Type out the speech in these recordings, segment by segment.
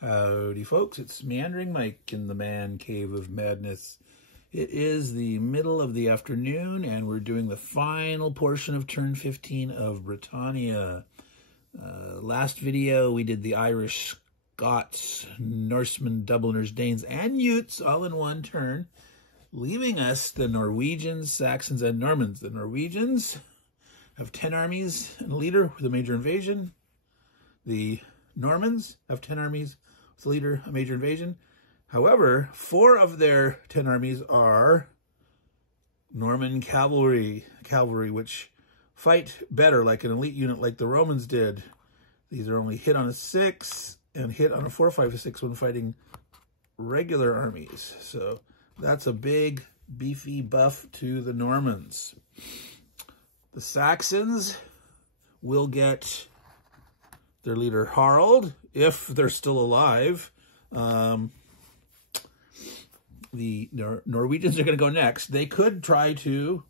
Howdy folks, it's Meandering Mike in the Man Cave of Madness. It is the middle of the afternoon and we're doing the final portion of turn 15 of Britannia. Last video we did the Irish, Scots, Norsemen, Dubliners, Danes, and Utes all in one turn, leaving us the Norwegians, Saxons, and Normans. The Norwegians have 10 armies and a leader with a major invasion. The Normans have 10 armies with a leader, a major invasion. However, 4 of their 10 armies are Norman cavalry, which fight better like an elite unit like the Romans did. These are only hit on a 6 and hit on a 4, 5, 6 when fighting regular armies. So that's a big, beefy buff to the Normans. The Saxons will get their leader Harald, if they're still alive. The Norwegians are going to go next. They could try to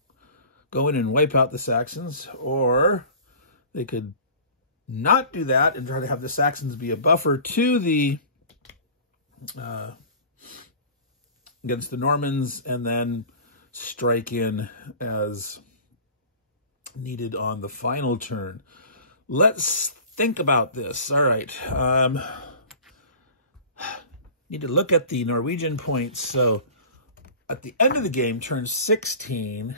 go in and wipe out the Saxons, or they could not do that and try to have the Saxons be a buffer to the against the Normans, and then strike in as needed on the final turn. Let's think about this. All right. Need to look at the Norwegian points. So at the end of the game, turn 16,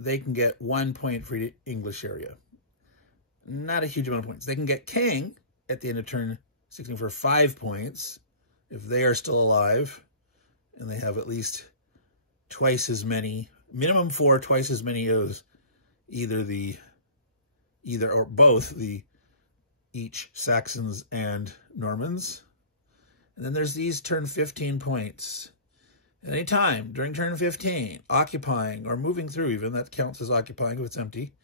they can get 1 point for the English area. Not a huge amount of points. They can get king at the end of turn 16 for 5 points if they are still alive and they have at least twice as many, minimum 4, twice as many as either or both the each Saxons and Normans. And then there's these turn 15 points. At any time during turn 15, occupying or moving through, even that counts as occupying if it's empty.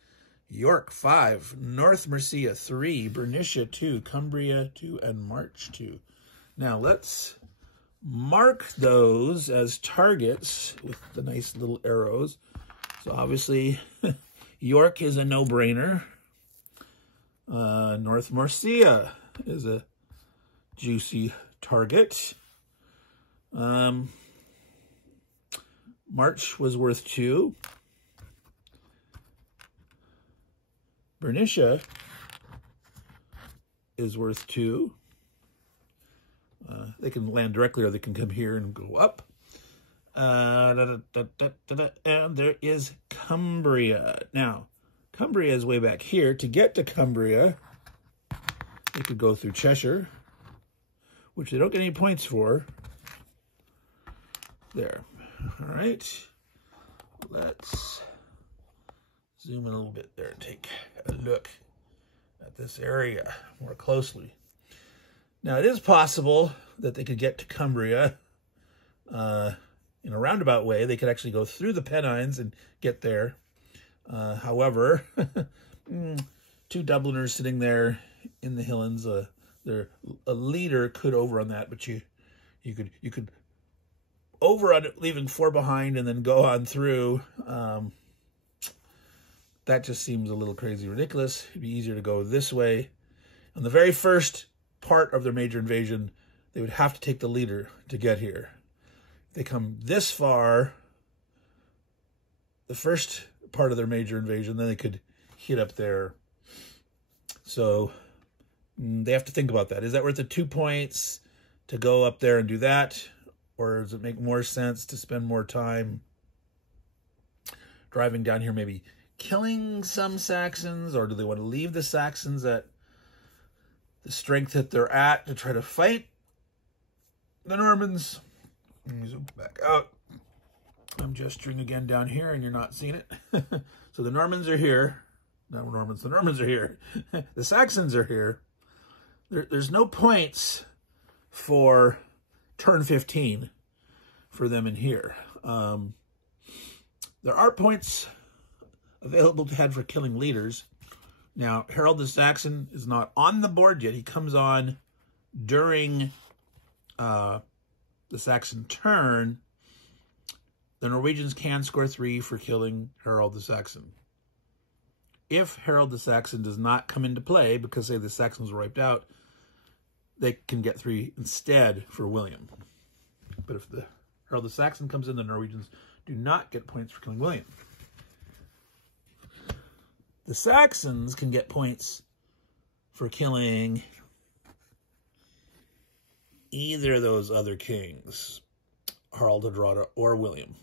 York 5, North Mercia 3, Bernicia 2, Cumbria 2, and March 2. Now let's mark those as targets with the nice little arrows. So obviously York is a no-brainer. North Mercia is a juicy target. March was worth 2. Bernicia is worth 2. They can land directly or they can come here and go up. And there is Cumbria. Now, Cumbria is way back here. To get to Cumbria, they could go through Cheshire, which they don't get any points for. There. All right. Let's zoom in a little bit there and take a look at this area more closely. Now, it is possible that they could get to Cumbria in a roundabout way. They could actually go through the Pennines and get there. However, 2 Dubliners sitting there in the Highlands, a leader could overrun that, but you could overrun it, leaving 4 behind, and then go on through. That just seems a little crazy, ridiculous. It'd be easier to go this way. On the very first part of their major invasion, they would have to take the leader to get here. If they come this far, the first part of their major invasion, then they could hit up there. So they have to think about that. Is that worth the 2 points to go up there and do that? Or does it make more sense to spend more time driving down here, maybe killing some Saxons? Or do they want to leave the Saxons at the strength that they're at to try to fight the Normans? Let me zoom back out. I'm gesturing again down here and you're not seeing it. So the Normans are here. No, Normans, the Normans are here. The Saxons are here. There's no points for turn 15 for them in here. There are points available to have for killing leaders. Now, Harold the Saxon is not on the board yet. He comes on during the Saxon turn. The Norwegians can score 3 for killing Harold the Saxon. if Harold the Saxon does not come into play, because say the Saxons were wiped out, they can get 3 instead for William. But if the Harold the Saxon comes in, the Norwegians do not get points for killing William. The Saxons can get points for killing either of those other kings, Harald Hardrada or William,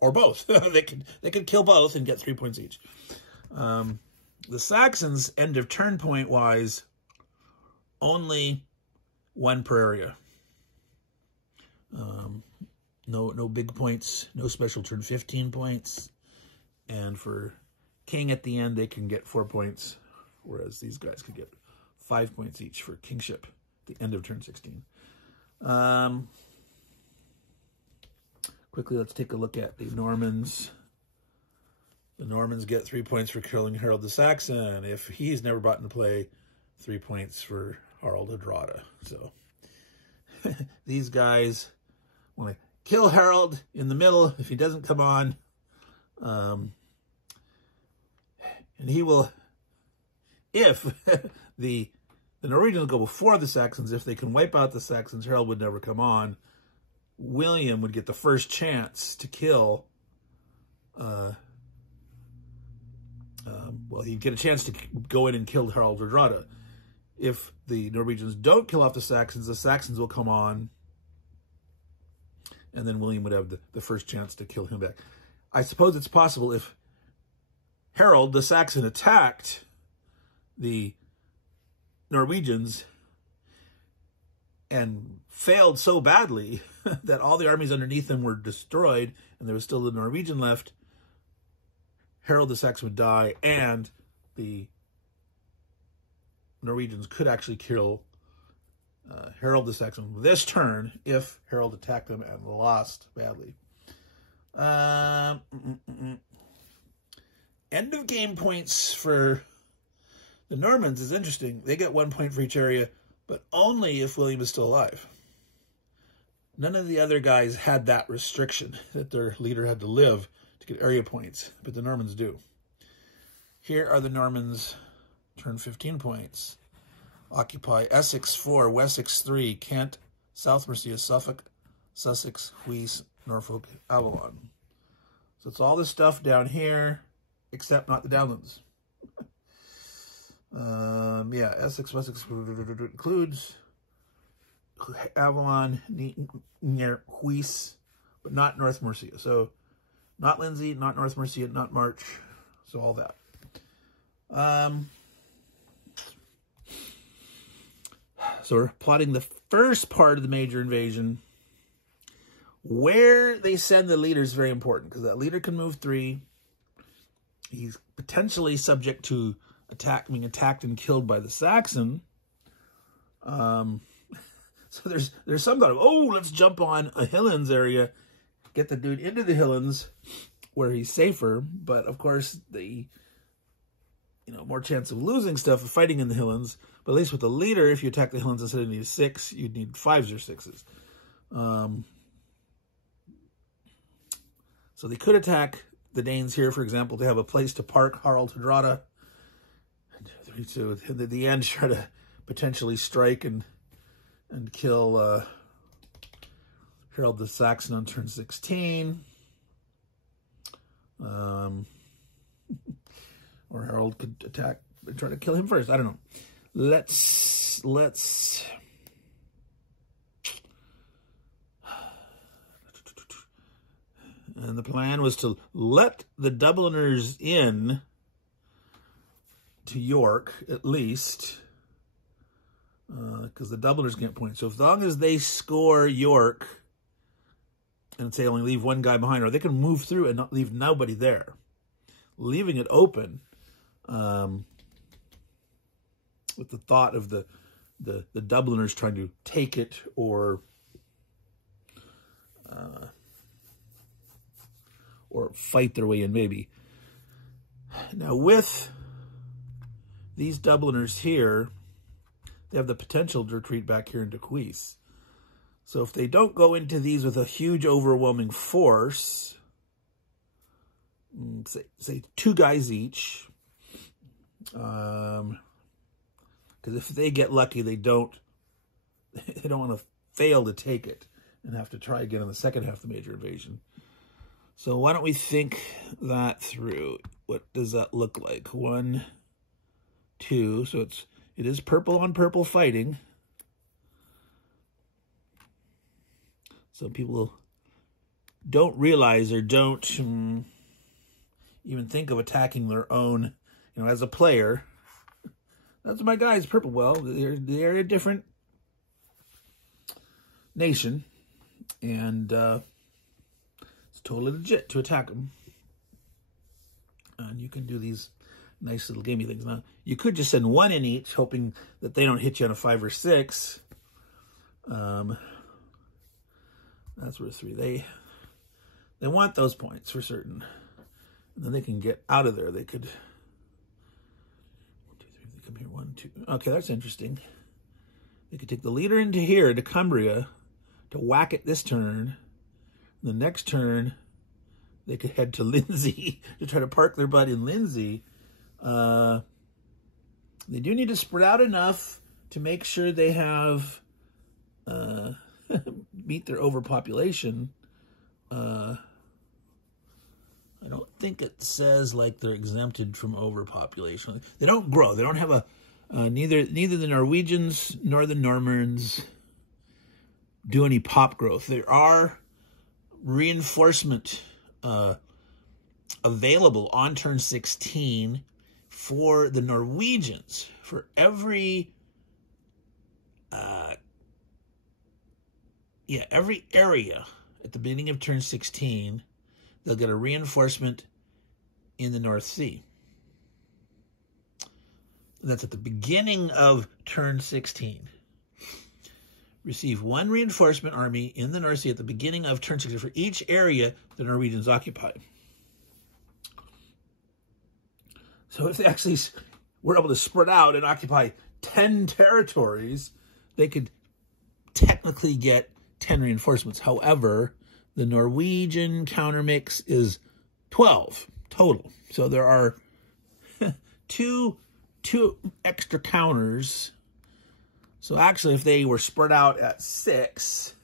or both. they could kill both and get 3 points each. The Saxons, end of turn point wise, only 1 per area. No big points, no special turn 15 points, and for king at the end they can get 4 points, whereas these guys could get 5 points each for kingship at the end of turn 16. Quickly, let's take a look at the Normans. The Normans get 3 points for killing Harold the Saxon. If he's never brought into play, 3 points for Harald Hardrada. So these guys want to kill Harold in the middle if he doesn't come on. And he will, if the Norwegians go before the Saxons, if they can wipe out the Saxons, Harold would never come on. William would get the first chance to kill, well, he'd get a chance to go in and kill Harald Hardrada. If the Norwegians don't kill off the Saxons will come on, and then William would have the first chance to kill him back. I suppose it's possible if Harold the Saxon attacked the Norwegians and failed so badly that all the armies underneath him were destroyed and there was still the Norwegian left, Harold the Saxon would die and the Norwegians could actually kill Harold the Saxon this turn if Harold attacked them and lost badly. End of game points for the Normans is interesting. They get 1 point for each area, but only if William is still alive. None of the other guys had that restriction that their leader had to live to get area points, but the Normans do. Here are the Normans' turn 15 points. Occupy Essex 4, Wessex 3, Kent, South Mercia, Suffolk, Sussex, Huys, Norfolk, Avalon. So it's all this stuff down here, except not the downlands. Yeah, Essex, Wessex includes Avalon, near Huys, but not North Mercia. So not Lindsay, not North Mercia, not March. So all that. So we're plotting the first part of the major invasion. Where they send the leader is very important because that leader can move 3. He's potentially subject to being attacked and killed by the Saxon. So there's some thought of, oh, let's jump on a Hilllands area, get the dude into the Hilllands where he's safer. But of course, the more chance of losing stuff of fighting in the Hilllands. But at least with the leader, if you attack the Hilllands instead of needing 6, you'd need 5s or 6s. So they could attack the Danes here, for example, to have a place to park Harald Hardrada. So at the end, try to potentially strike and kill Harold the Saxon on turn 16. Or Harold could attack and try to kill him first. I don't know. Let's and the plan was to let the Dubliners in to York, at least, because the Dubliners get points. So as long as they score York and say only leave 1 guy behind, or they can move through and not leave nobody there, leaving it open with the thought of the Dubliners trying to take it or fight their way in, maybe. Now, with these Dubliners here, they have the potential to retreat back here into Huys. So if they don't go into these with a huge, overwhelming force, say 2 guys each, Because if they get lucky, they don't want to fail to take it and have to try again in the second half of the major invasion. So why don't we think that through? What does that look like? 1, 2. So it is purple on purple fighting. So people don't realize or don't even think of attacking their own, as a player. That's my guys, purple. Well, they're a different nation, and it's totally legit to attack them. And you can do these nice little gamey things. Now, you could just send 1 in each, hoping that they don't hit you on a 5 or 6. That's worth 3. They want those points for certain. And then they can get out of there. They could 1, 2, 3. They come here. 1, 2. Okay, that's interesting. They could take the leader into here, to Cumbria, to whack it this turn. The next turn, they could head to Lindsay to try to park their butt in Lindsay. They do need to spread out enough to make sure they have meet their overpopulation. I don't think it says like they're exempted from overpopulation. They don't grow. They don't have a neither the Norwegians nor the Normans do any pop growth. There are reinforcement available on turn 16 for the Norwegians. For every every area at the beginning of turn 16, they'll get a reinforcement in the North Sea. That's at the beginning of turn 16. Receive 1 reinforcement army in the North Sea at the beginning of turn 16 for each area the Norwegians occupy. So if they actually were able to spread out and occupy 10 territories, they could technically get 10 reinforcements. However, the Norwegian countermix is 12 total. So there are two extra counters. So actually, if they were spread out at 6,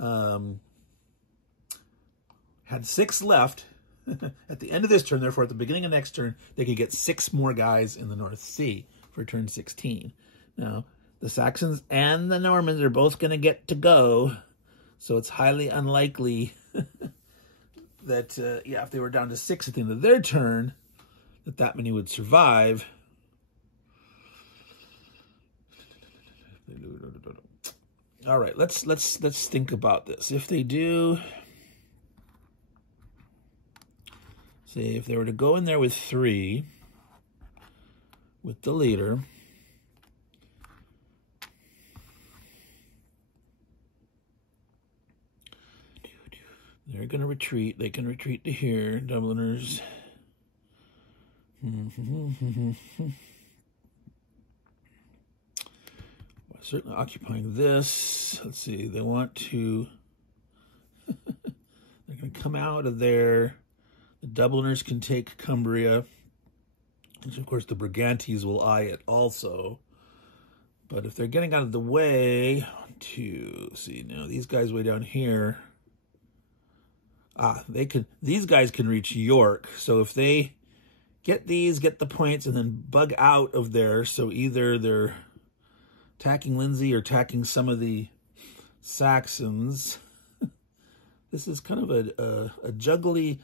had 6 left at the end of this turn, therefore at the beginning of next turn, they could get 6 more guys in the North Sea for turn 16. Now, the Saxons and the Normans are both going to get to go, so it's highly unlikely that, if they were down to 6 at the end of their turn, that many would survive. All right, let's think about this. If they do, say, if they were to go in there with 3, with the leader, they're going to retreat. They can retreat to here, Dubliners. Certainly occupying this. Let's see, they want to, they're going to come out of there. The Dubliners can take Cumbria, which of course the Brigantes will eye it also. But if they're getting out of the way, now these guys way down here, these guys can reach York. So if they get the points and then bug out of there, so either they're attacking Lindsay or attacking some of the Saxons. This is kind of a juggling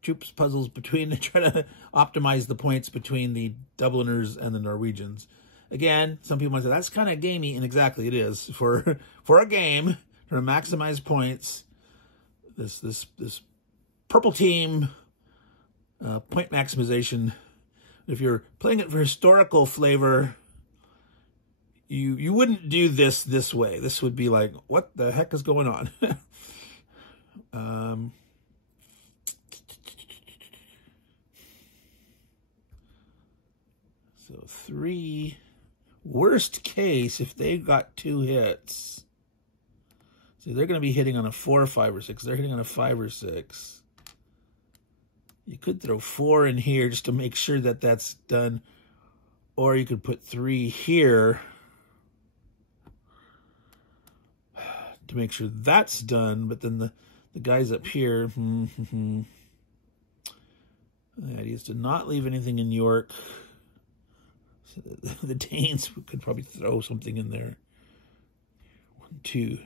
troops puzzles between to try to optimize the points between the Dubliners and the Norwegians. Again, some people might say that's kind of gamey, and exactly it is for a game to maximize points. This purple team point maximization. If you're playing it for historical flavor, you wouldn't do this way. This would be like, what the heck is going on? So 3, worst case, if they got 2 hits, see, they're going to be hitting on a 4, 5, or 6. They're hitting on a 5 or 6. You could throw 4 in here just to make sure that that's done. Or you could put 3 here to make sure that's done. But then the guys up here, the idea is to not leave anything in York. So the Danes could probably throw something in there. 1, 2.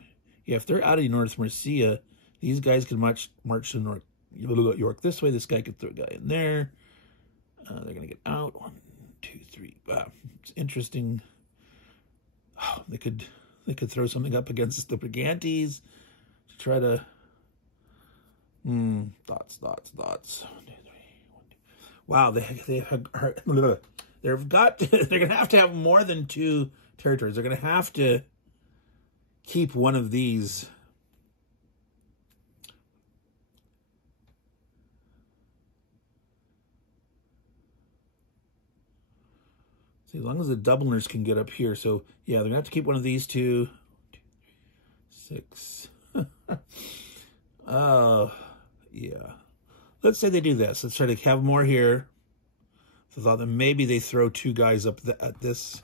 Yeah, if they're out of North Mercia, these guys can march to North York this way. This guy could throw a guy in there. They're going to get out. 1, 2, 3. Wow, it's interesting. Oh, they could throw something up against the Brigantes to try to. Thoughts. 1, 2, 3. 1, 2. Wow, they've got. They're going to have more than 2 territories. They're going to have to keep one of these. See, as long as the Dubliners can get up here. So, yeah, they're going to have to keep one of these 2. 2, 3, 6. Yeah. Let's say they do this. Let's try to have more here. So I thought that maybe they throw 2 guys up at this.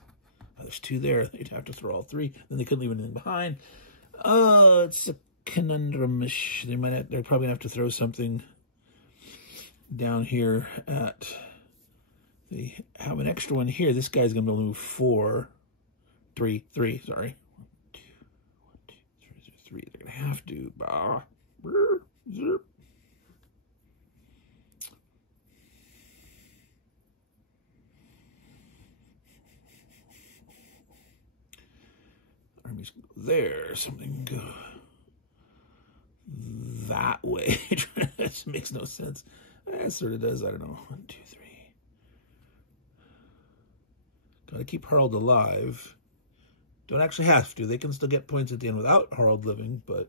There's 2 there. They'd have to throw all 3. Then they couldn't leave anything behind. It's a conundrum-ish. They're probably going to have to throw something down here at... They have an extra one here. This guy's going to be able to move 4. 3, sorry. 1, 2, 3. They're going to have to. Armies go there. Something go that way. It makes no sense. It sort of does. I don't know. 1, 2, 3. Gotta keep Harald alive. Don't actually have to. They can still get points at the end without Harald living, but...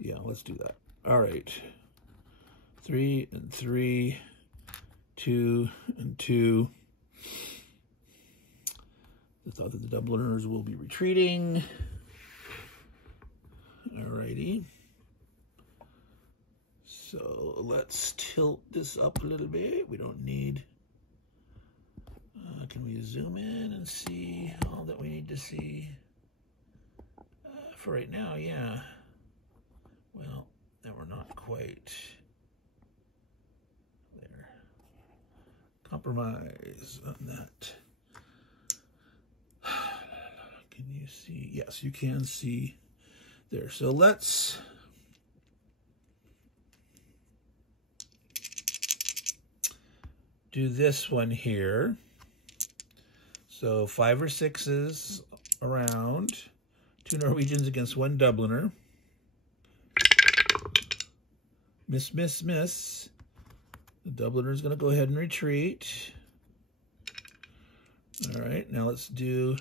Yeah, let's do that. All right. 3 and 3. 2 and 2. I thought that the Dubliners will be retreating. All righty. So let's tilt this up a little bit. We don't need... can we zoom in and see all that we need to see? For right now, yeah. Well, then we're not quite there. Compromise on that. Can you see? Yes, you can see there. So let's... do this one here. So 5 or 6s around. 2 Norwegians against 1 Dubliner. Miss. The Dubliner's going to go ahead and retreat. All right, now let's do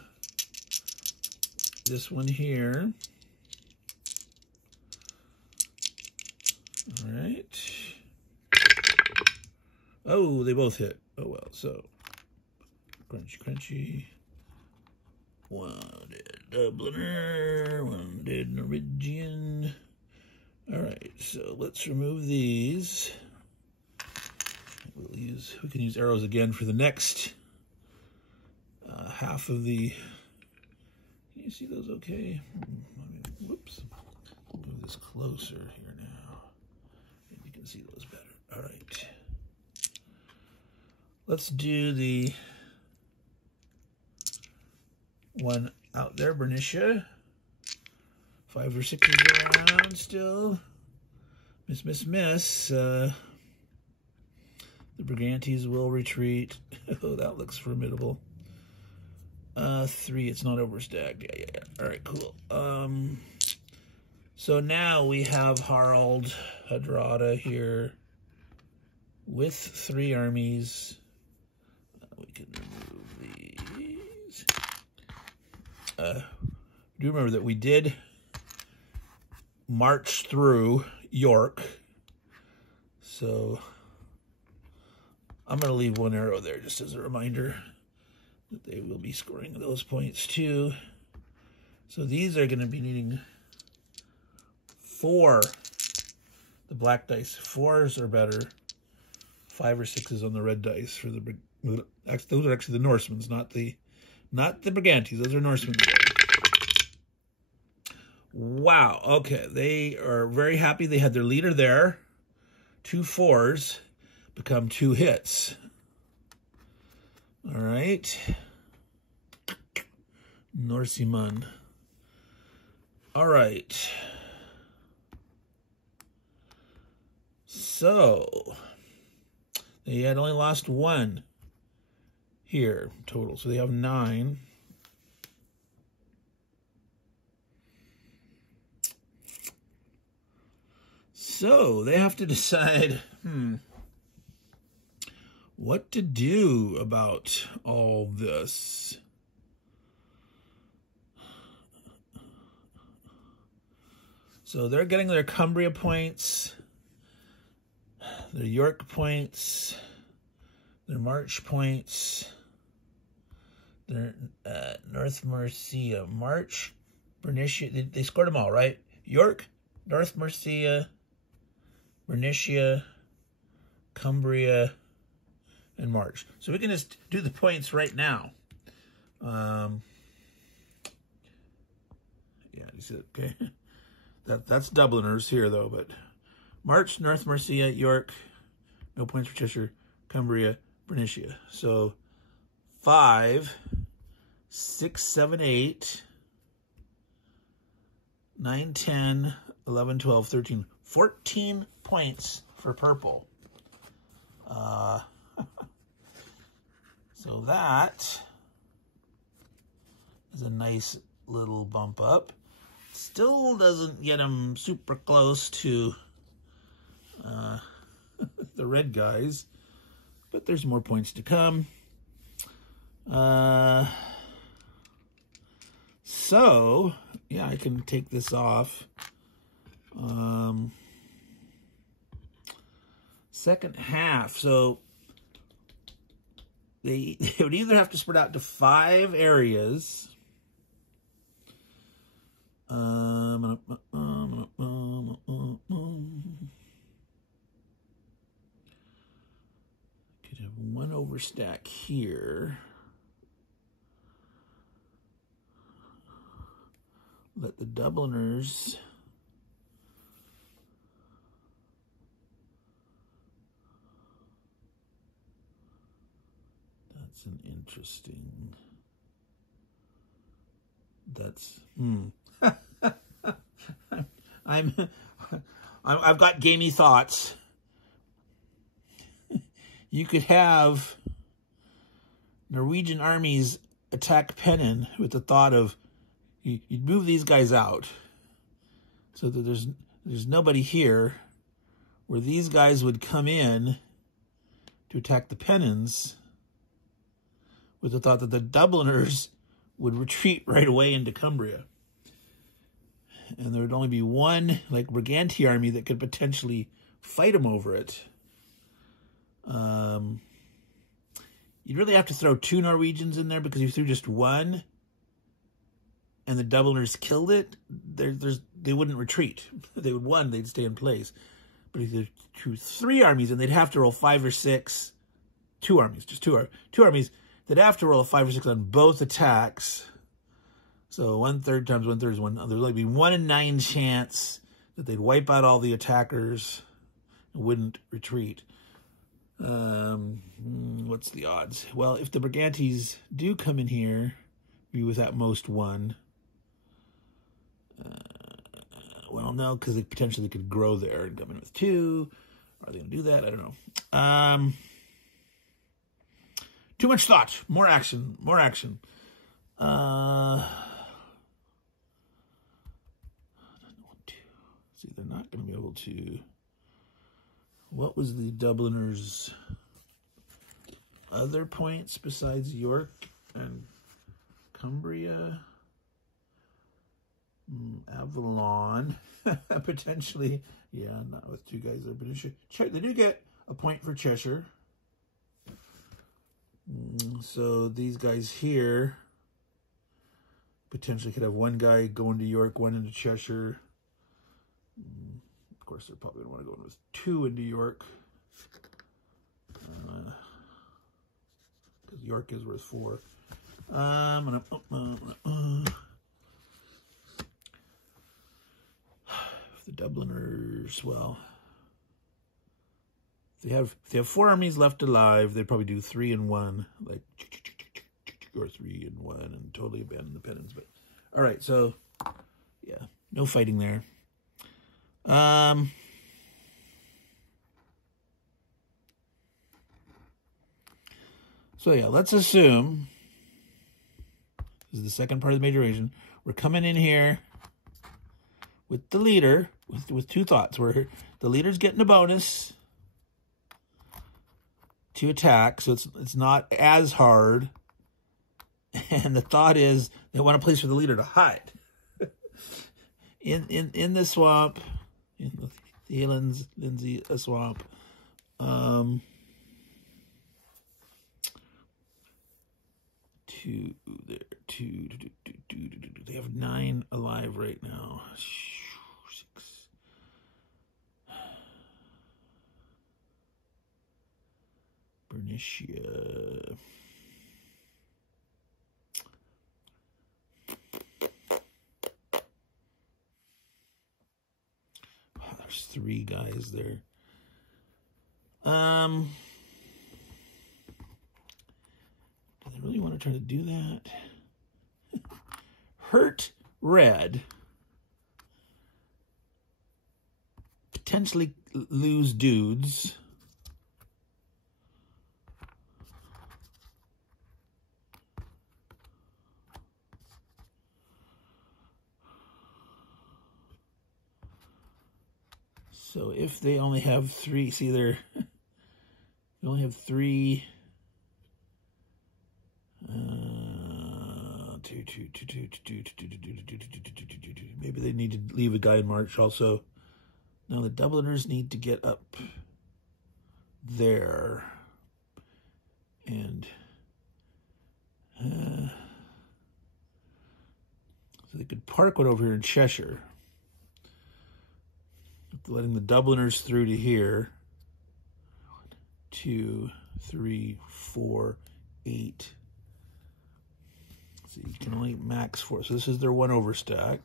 this one here. All right. Oh, they both hit. Oh, well, so. Crunchy. 1 dead Dubliner, 1 dead Norwegian. All right, so let's remove these. We can use arrows again for the next half of the... Can you see those okay? Whoops. Move this closer here now. And you can see those better. All right. Let's do the one out there, Bernicia. 5 or 6s around still. Miss. The Brigantes will retreat. Oh, that looks formidable. 3, it's not overstacked. Yeah. All right, cool. So now we have Harald Hardrada here with 3 armies. We can remove these. Do remember that we did march through York. So I'm going to leave 1 arrow there just as a reminder that they will be scoring those points too. So these are going to be needing 4. The black dice. 4s are better. 5 or 6s on the red dice for the. Those are actually the Norsemans, not the Brigantes. Those are Norsemen. Wow. Okay, they are very happy. They had their leader there. 2 4s become 2 hits. All right. Norseman. All right. So they had only lost 1 here total. So they have 9. So they have to decide, what to do about all this. So they're getting their Cumbria points, their York points, their March points, their North Mercia, March, Bernicia. They scored them all, right? York, North Mercia, Bernicia, Cumbria, and March. So we can just do the points right now. Yeah, you see it, okay? That's Dubliners here, though, but March, North Mercia, York, no points for Cheshire, Cumbria, Bernicia. So 5, 6, 7, 8, 9, 10, 11, 12, 13, 14 points for purple. So that is a nice little bump up. Still doesn't get them super close to the red guys, but there's more points to come. So, yeah, I can take this off. Second half, so they would either have to spread out to 5 areas. Could have 1 overstack here. Let the Dubliners that's an interesting. That's I've got gamey thoughts. You could have Norwegian armies attack Pennin with the thought of you'd move these guys out so that there's nobody here, where these guys would come in to attack the Pennins with the thought that the Dubliners would retreat right away into Cumbria. And there would only be 1, like, Briganti army that could potentially fight them over it. You'd really have to throw 2 Norwegians in there, because if you threw just 1 and the Dubliners killed it, they wouldn't retreat. They'd stay in place. But if you threw 3 armies, and they'd have to roll 5 or 6, 2 armies, just 2 armies, they'd have to roll a 5 or 6 on both attacks. So 1/3 times 1/3 is 1. There'd only be 1 in 9 chance that they'd wipe out all the attackers and wouldn't retreat. What's the odds? Well, if the Brigantes do come in here, be with at most 1. Well, no, because they potentially could grow there and come in with 2. Are they going to do that? I don't know. Too much thought. More action. More action. See, they're not going to be able to. What was the Dubliners' other points besides York and Cumbria? Avalon, potentially. Yeah, not with 2 guys there. But they do get a point for Cheshire. So these guys here Potentially could have one guy going to York, one into Cheshire. Of course, they're probably going to want to go in with 2 into York. Because York is worth 4. The Dubliners, well, if they have 4 armies left alive, they'd probably do 3 and 1, like, or 3 and 1, and totally abandon the Pennons. But all right, so yeah, no fighting there. So yeah, let's assume this is the second part of the major region. We're coming in here with the leader with 2 thoughts. Where the leader's getting a bonus to attack, so it's not as hard. And the thought is they want a place for the leader to hide. in the swamp, in the Lindsay swamp. 2 there, 2. They have 9 alive right now. 6. Bernicia. Wow, there's 3 guys there. Do they really want to try to do that? Hurt red. Potentially lose dudes. So if they only have 3, see they only have 3. 2. Maybe they need to leave a guy in march also. Now the Dubliners need to get up there. And so they could park one over here in Cheshire. Letting the Dubliners through to here. 1, 2, 3, 4, 8. So you can only max 4. So this is their 1 overstack.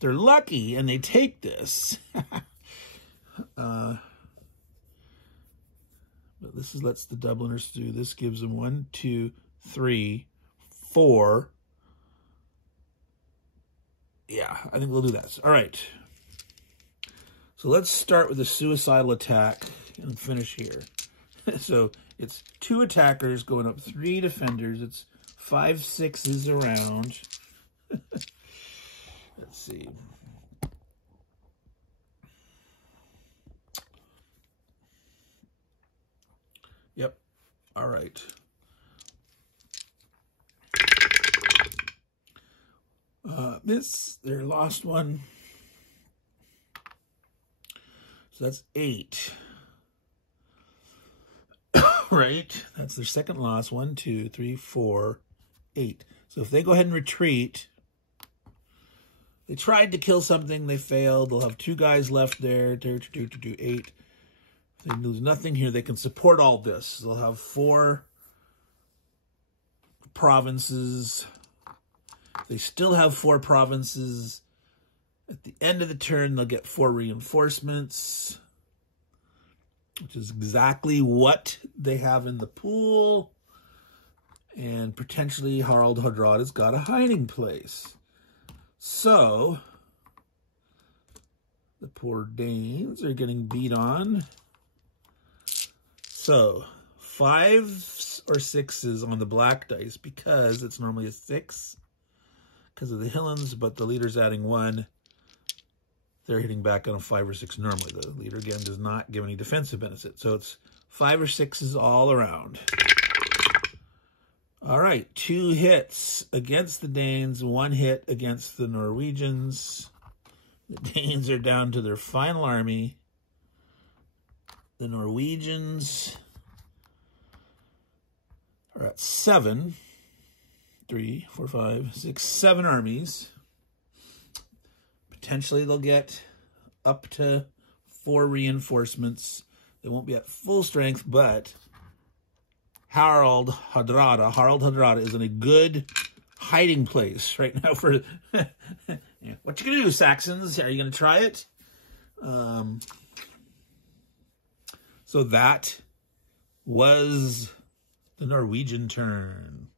They're lucky and they take this. But this lets the Dubliners through. This gives them 1, 2, 3, 4. Yeah, I think we'll do that. All right. So let's start with a suicidal attack and finish here. So it's 2 attackers going up 3 defenders. It's 5 6s around. Let's see. Yep. All right. Miss, their lost one. So that's 8. Right? That's their second loss. 1, 2, 3, 4, 8. So if they go ahead and retreat, they tried to kill something, they failed. They'll have 2 guys left there. 2, 8. If they lose nothing here, they can support all this. They'll have 4 provinces. They still have 4 provinces. At the end of the turn, they'll get 4 reinforcements, which is exactly what they have in the pool. And potentially Harald Hardrada's got a hiding place. So the poor Danes are getting beat on. So 5s or 6s on the black dice because it's normally a 6 because of the Hillens, but the leader's adding 1. They're hitting back on a 5 or 6 normally. The leader, again, does not give any defensive benefit. So it's 5 or 6s all around. All right, 2 hits against the Danes, 1 hit against the Norwegians. The Danes are down to their final army. The Norwegians are at 7. 3, 4, 5, 6, 7 armies. Potentially they'll get up to 4 reinforcements. They won't be at full strength, but Harald Hardrada is in a good hiding place right now for... Yeah. What you gonna do, Saxons? Are you gonna try it? So that was the Norwegian turn.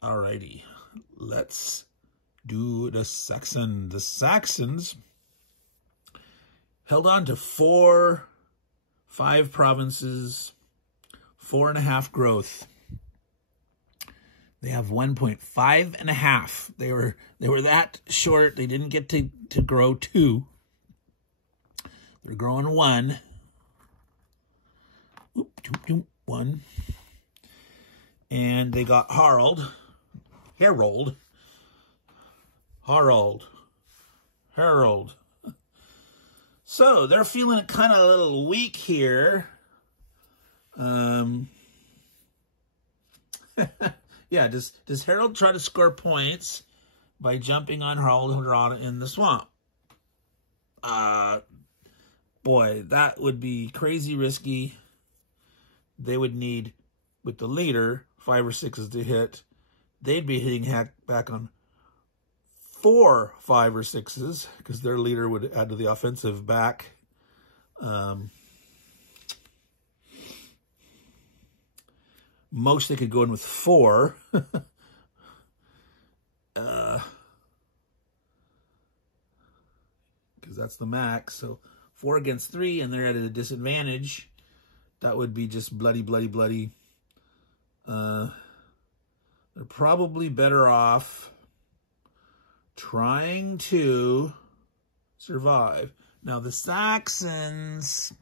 Alrighty, let's do the Saxons. The Saxons held on to 5 provinces, 4.5 growth. They have 1.5.5. They were that short. They didn't get to grow 2. They're growing 1. Oop, 1. And they got Harold. So they're feeling kind of a little weak here. Yeah, does Harold try to score points by jumping on Harald Hardrada in the swamp? Boy, that would be crazy risky. They would need, with the leader, 5 or 6s to hit. They'd be hitting back on 4 5 or 6s because their leader would add to the offensive back. Most they could go in with 4. Because that's the max. So 4 against 3, and they're at a disadvantage. That would be just bloody. They're probably better off trying to survive. Now the Saxons,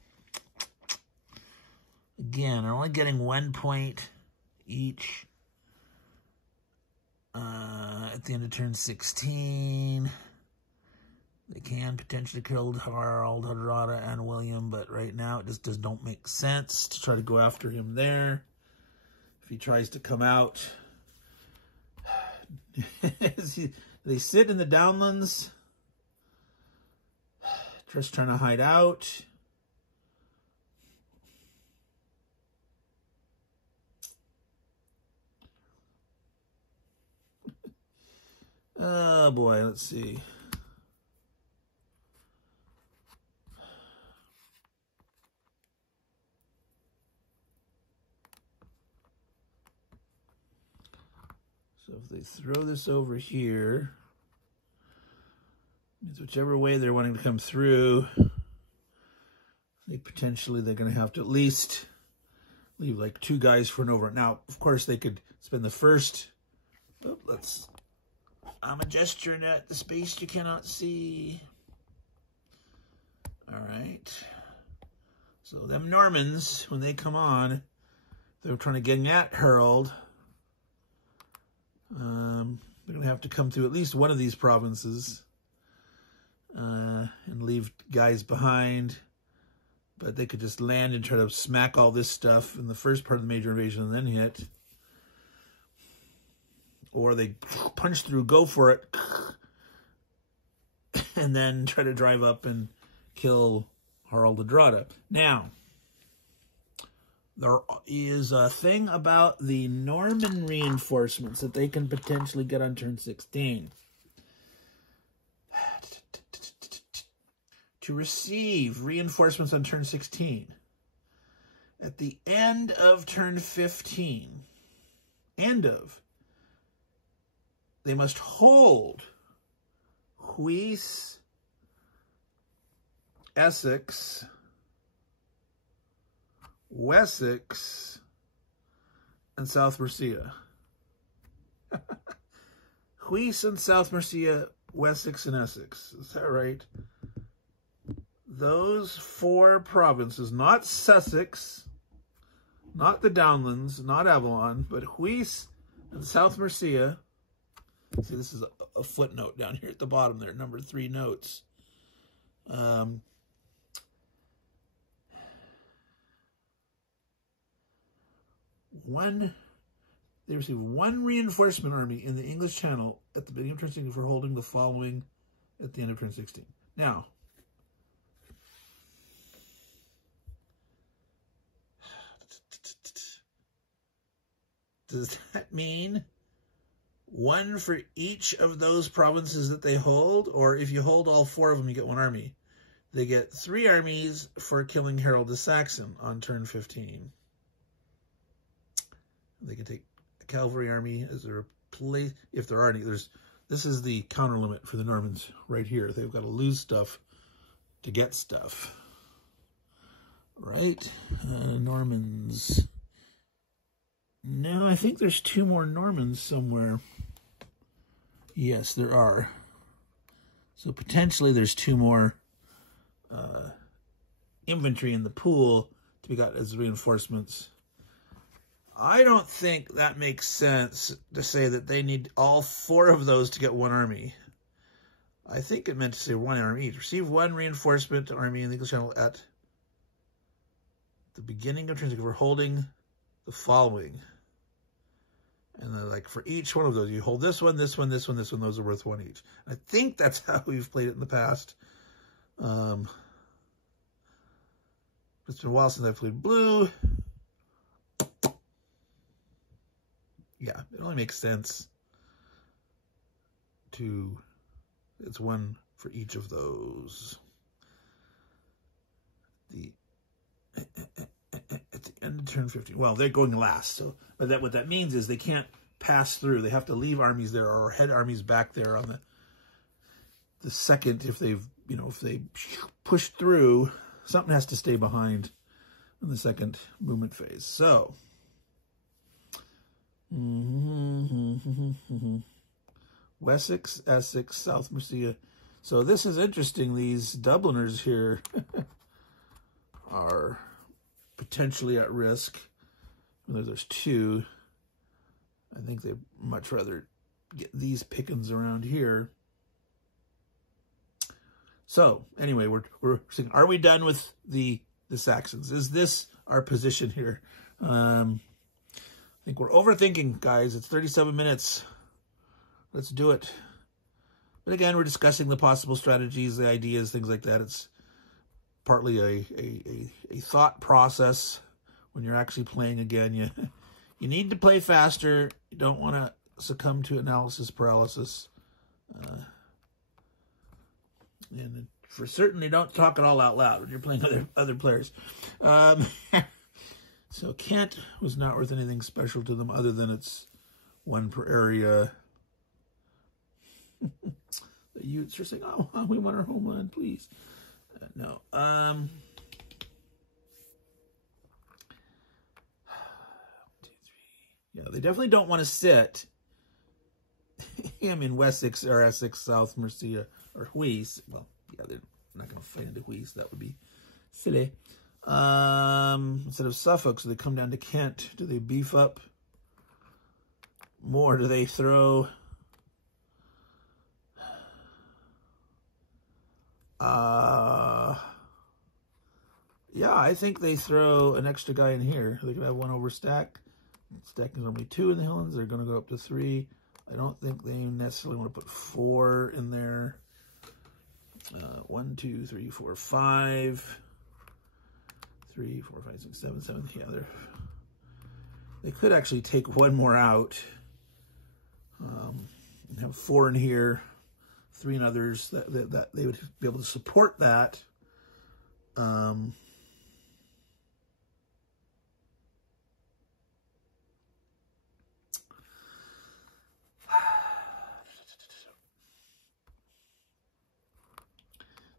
again, are only getting 1 point each at the end of turn 16. They can potentially kill Harald Hardrada and William, but right now it just don't make sense to try to go after him there. If he tries to come out, they sit in the downlands, just trying to hide out. Oh boy, let's see. So if they throw this over here, means whichever way they're wanting to come through, they're going to have to at least leave like 2 guys for an over. Now, of course, they could spend the first. Oh, I'm a gesturing at the space you cannot see. All right. So them Normans, when they come on, they're trying to get at Harold. They're going to have to come through at least one of these provinces and leave guys behind. But they could just land and try to smack all this stuff in the first part of the major invasion and then hit. Or they punch through, go for it, and then try to drive up and kill Harald Hardrada. Now, there is a thing about the Norman reinforcements that they can potentially get on turn 16. To receive reinforcements on turn 16, at the end of turn 15, they must hold Huis, Essex, Wessex, and South Mercia. Huis and South Mercia, Wessex and Essex. Is that right? Those 4 provinces, not Sussex, not the Downlands, not Avalon, but Huis and South Mercia. See, this is a footnote down here at the bottom there, number 3 notes. They received one reinforcement army in the English Channel at the beginning of turn 16 for holding the following at the end of turn 16. Now, does that mean one for each of those provinces that they hold? Or if you hold all 4 of them, you get 1 army. They get 3 armies for killing Harold the Saxon on turn 15. They can take a cavalry army as a replace, if there are any. This is the counter limit for the Normans right here. They've got to lose stuff to get stuff. Right? Normans. No, I think there's 2 more Normans somewhere. Yes, there are. So potentially there's 2 more infantry in the pool to be got as reinforcements. I don't think that makes sense to say that they need all 4 of those to get 1 army. I think it meant to say 1 army each. Receive 1 reinforcement army in the English Channel at the beginning of turn 6. We're holding the following. And then, like, for each one of those, you hold this one, this one, this one, this one. Those are worth 1 each. I think that's how we've played it in the past. It's been a while since I've played blue. Yeah, it only makes sense to, it's 1 for each of those. At the end of turn 15. Well, they're going last, so but what that means is they can't pass through. They have to leave armies there or head armies back there on the second. If they've, if they push through, something has to stay behind in the second movement phase. So Wessex, Essex, South Mercia. So this is interesting. These Dubliners here are potentially at risk. There's 2. I think they'd much rather get these pickings around here. So anyway, we're saying, are we done with the Saxons? Is this our position here? I think we're overthinking, guys. It's 37 minutes. Let's do it. But again, we're discussing the possible strategies, the ideas, things like that. It's partly a thought process. When you're actually playing again, you need to play faster. You don't want to succumb to analysis paralysis. And for certain, you don't talk it all out loud when you're playing other players. So Kent was not worth anything special to them other than it's 1 per area. The Utes are saying, oh, we want our homeland, please. No. 1, 2, 3. Yeah, they definitely don't want to sit him in Wessex or Essex, South Mercia, or Huis. Well, yeah, they're not going to fight into Huis. That would be silly. Instead of Suffolk, so they come down to Kent. Do they beef up more? Do they throw... yeah, I think they throw an extra guy in here. They could have 1 over stack. Stack is normally 2 in the Highlands. They're going to go up to 3. I don't think they necessarily want to put 4 in there. 1, 2, 3, 4, 5. 3, 4, 5, 6, 7, 7. Yeah, they could actually take 1 more out. And have 4 in here. 3 in others. That they would be able to support that.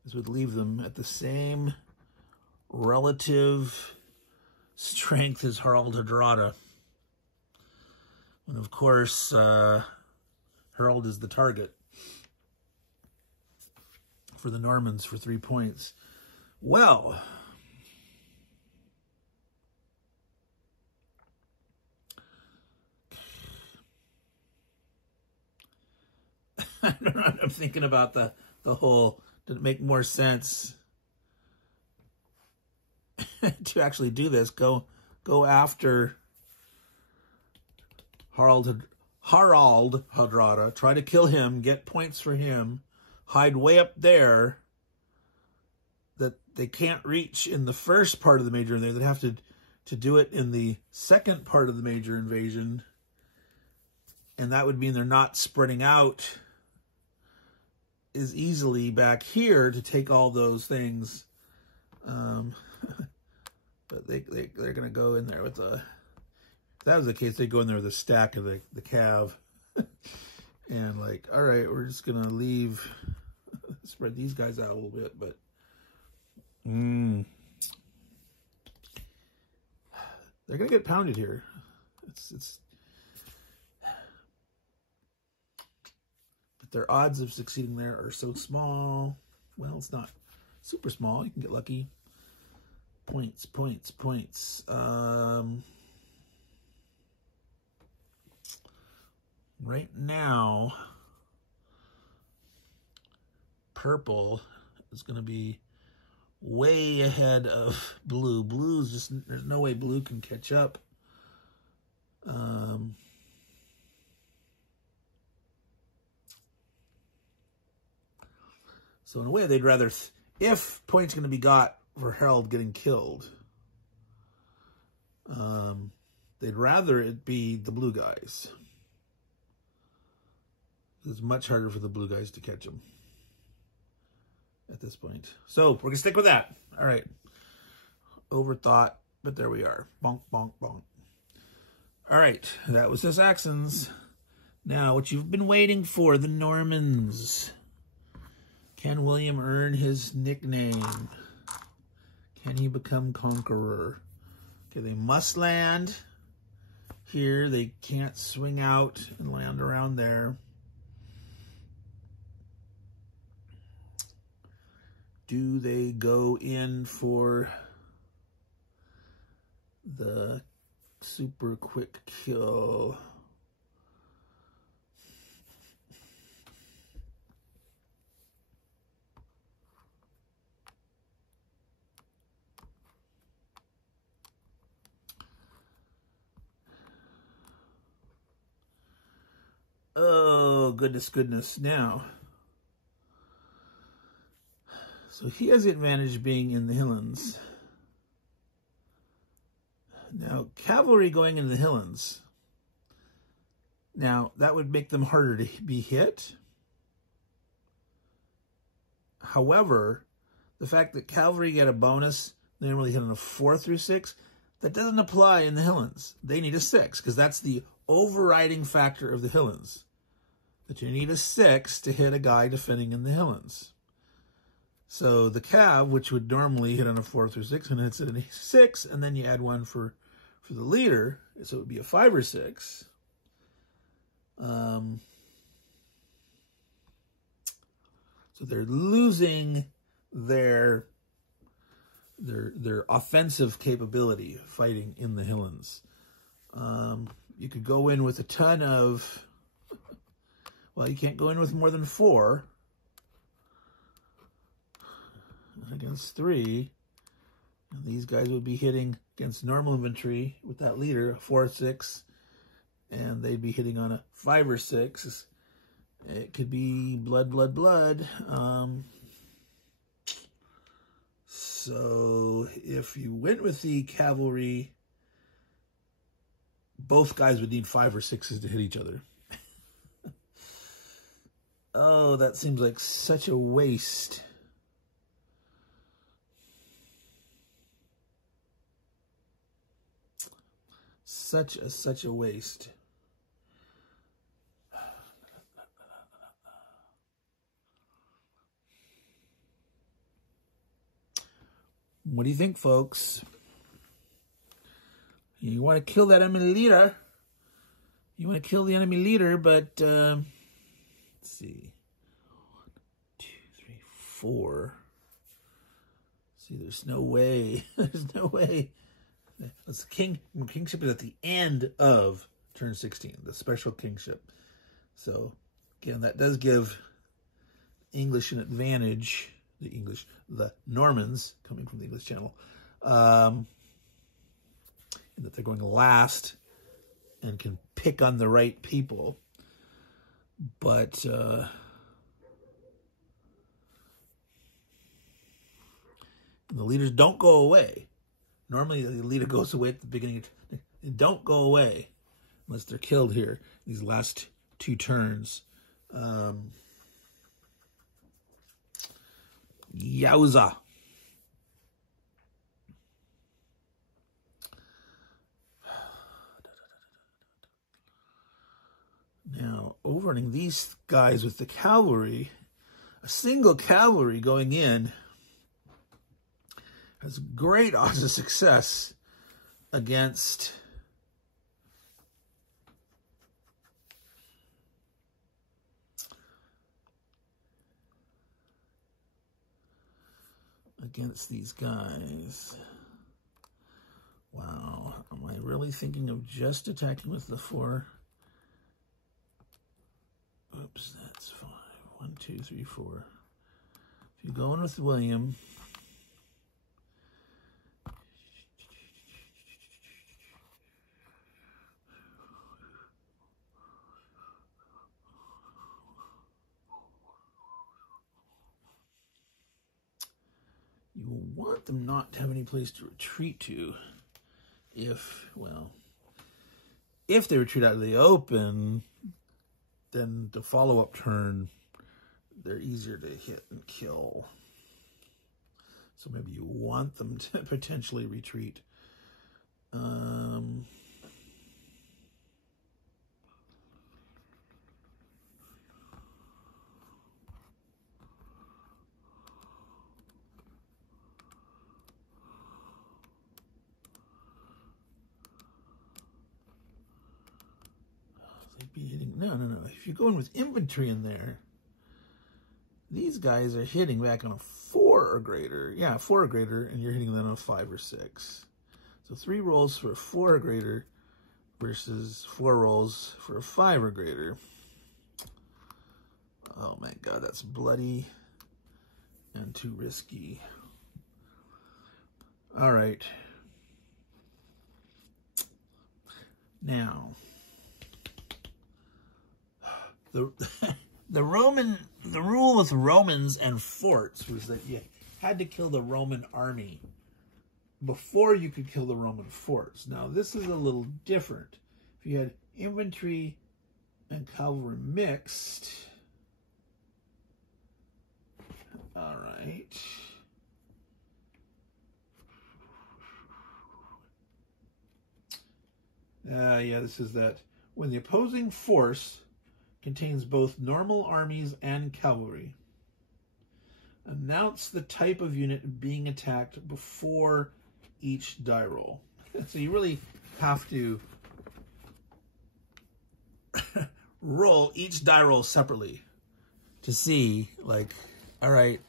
This would leave them at the same relative strength as Harald Hardrada. And of course, Harald is the target for the Normans for 3 points. Well, I don't know, I'm thinking about the whole, did it make more sense to actually do this? Go after Harald Hardrada, try to kill him, get points for him, hide way up there that they can't reach in the first part of the major invasion. They'd have to do it in the second part of the major invasion. And that would mean they're not spreading out as easily back here to take all those things. But they're going to go in there with the... If that was the case, they'd go in there with a stack of the cav. And like, all right, we're just going to leave... spread these guys out a little bit, but... They're going to get pounded here. But their odds of succeeding there are so small. Well, it's not super small. You can get lucky. Points. Right now, purple is going to be way ahead of blue. Blue's just, there's no way blue can catch up. So in a way, they'd rather, if points going to be got for Harald getting killed, they'd rather it be the blue guys. It's much harder for the blue guys to catch him at this point. So we're going to stick with that. All right. Overthought, but there we are. Bonk, bonk, bonk. All right. That was the Saxons. Now, what you've been waiting for, the Normans. Can William earn his nickname? Can he become conqueror? Okay, they must land here. They can't swing out and land around there. Do they go in for the super quick kill? Oh, goodness. Now, so he has the advantage being in the Highlands. Now, cavalry going into the Highlands. Now, that would make them harder to be hit. However, the fact that cavalry get a bonus, they normally hit on a 4 through 6, that doesn't apply in the Highlands. They need a 6, because that's the overriding factor of the Highlands. That you need a 6 to hit a guy defending in the Highlands. So the cav, which would normally hit on a 4 through 6, and hits it in a 6, and then you add 1 for the leader, so it would be a 5 or 6. So they're losing their offensive capability fighting in the Highlands. You could go in with a ton of... Well, you can't go in with more than 4 against 3. And these guys would be hitting against normal infantry with that leader, 4 or 6, and they'd be hitting on a 5 or 6. It could be blood. So if you went with the cavalry, both guys would need 5 or 6s to hit each other. Oh, that seems like such a waste. Such a waste. What do you think, folks? You want to kill that enemy leader. You want to kill the enemy leader, but let's see. 1, 2, 3, 4. See, there's no way. There's no way. That's kingship is at the end of turn 16, the special kingship. So again, that does give English an advantage. The Normans, coming from the English Channel, in that they're going last and can pick on the right people. But the leaders don't go away. Normally the leader goes away at the beginning. They don't go away unless they're killed here, these last two turns. Yowza. Now, overrunning these guys with the cavalry, a single cavalry going in has great odds of success against these guys. Wow, am I really thinking of just attacking with the 4? Oops, that's 5. 1, 2, 3, 4. If you go in with William, you will want them not to have any place to retreat to. If they retreat out of the open, then the follow-up turn, they're easier to hit and kill. So maybe you want them to potentially retreat. They'd be hitting. No. If you go in with infantry in there, these guys are hitting back on a 4 or greater. Yeah, 4 or greater, and you're hitting them on a 5 or 6. So 3 rolls for a 4 or greater versus 4 rolls for a 5 or greater. Oh my God, that's bloody and too risky. All right. Now, the rule with Romans and forts was that you had to kill the Roman army before you could kill the Roman forts. Now, this is a little different. If you had infantry and cavalry mixed, all right. Yeah, this is that when the opposing force contains both normal armies and cavalry, announce the type of unit being attacked before each die roll. So you really have to roll each die roll separately to see, like, all right,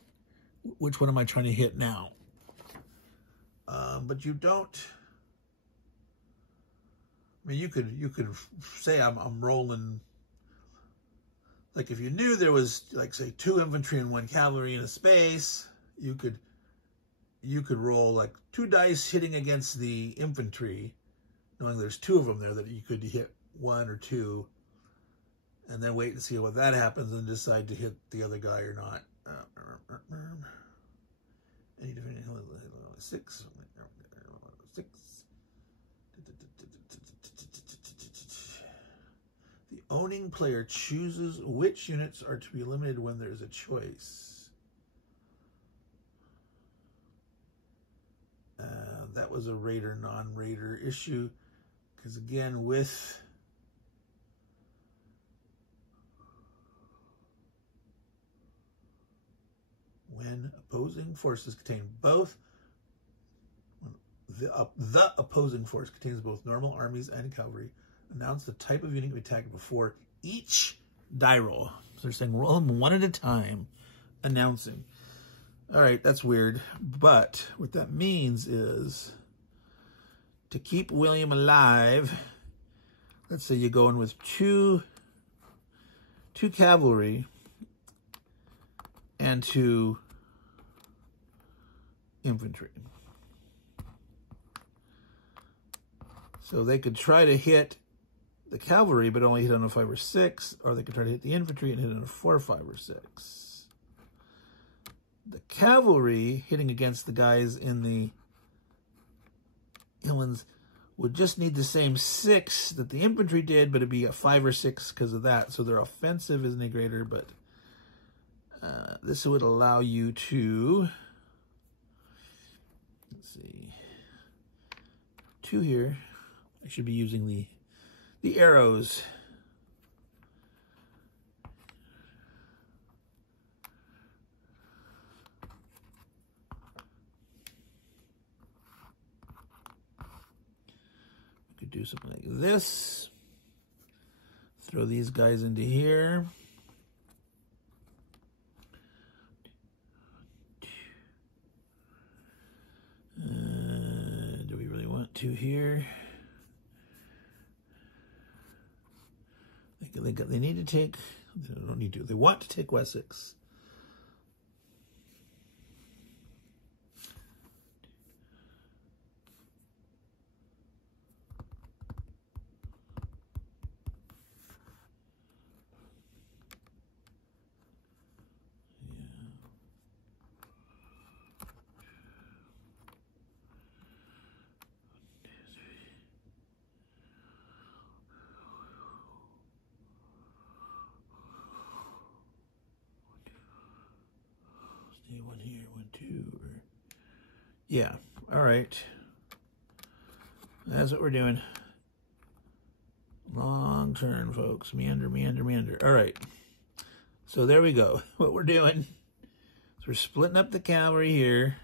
which one am I trying to hit now? But you don't. I mean, you could say I'm rolling. Like if you knew there was, like, say 2 infantry and 1 cavalry in a space, you could roll like 2 dice hitting against the infantry, knowing there's 2 of them there that you could hit 1 or 2, and then wait and see what that happens and decide to hit the other guy or not. 6. The owning player chooses which units are to be eliminated when there is a choice. That was a raider, non-raider issue, because again, with when opposing forces contain both, the opposing force contains both normal armies and cavalry, announce the type of unit to be attacked before each die roll. So they're saying roll them one at a time, announcing. All right, that's weird. But what that means is to keep William alive, let's say you go in with two cavalry and 2 infantry. So they could try to hit the cavalry, but only hit on a 5 or 6, or they could try to hit the infantry and hit on a 4, 5, or 6. The cavalry hitting against the guys in the inlands would just need the same 6 that the infantry did, but it'd be a 5 or 6 because of that. So their offensive isn't any greater, but this would allow you to, let's see, 2 here. I should be using the arrows. We could do something like this. Throw these guys into here. Do we really want to here? They need to take, they don't need to, they want to take Wessex. One here, 1, 2, or... Yeah, all right. That's what we're doing. Long turn, folks. Meander, meander, meander. All right. So there we go. What we're doing is we're splitting up the cavalry here.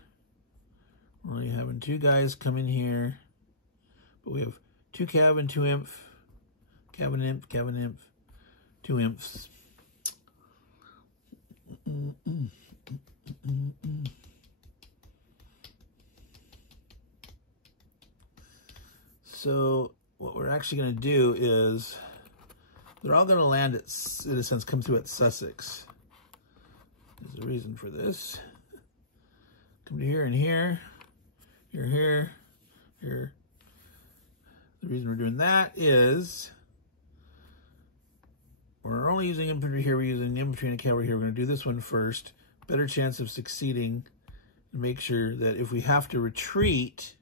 We're only having 2 guys come in here. But we have 2 cav and 2 imp. Cav and imp, cav and imp. 2 imps. So what we're actually going to do is they're all going to land at, in a sense, come through at Sussex. There's a reason for this. Come to here and here. Here, here, here. The reason we're doing that is we're only using infantry here. We're using infantry and cavalry here. We're going to do this one first. Better chance of succeeding, and make sure that if we have to retreat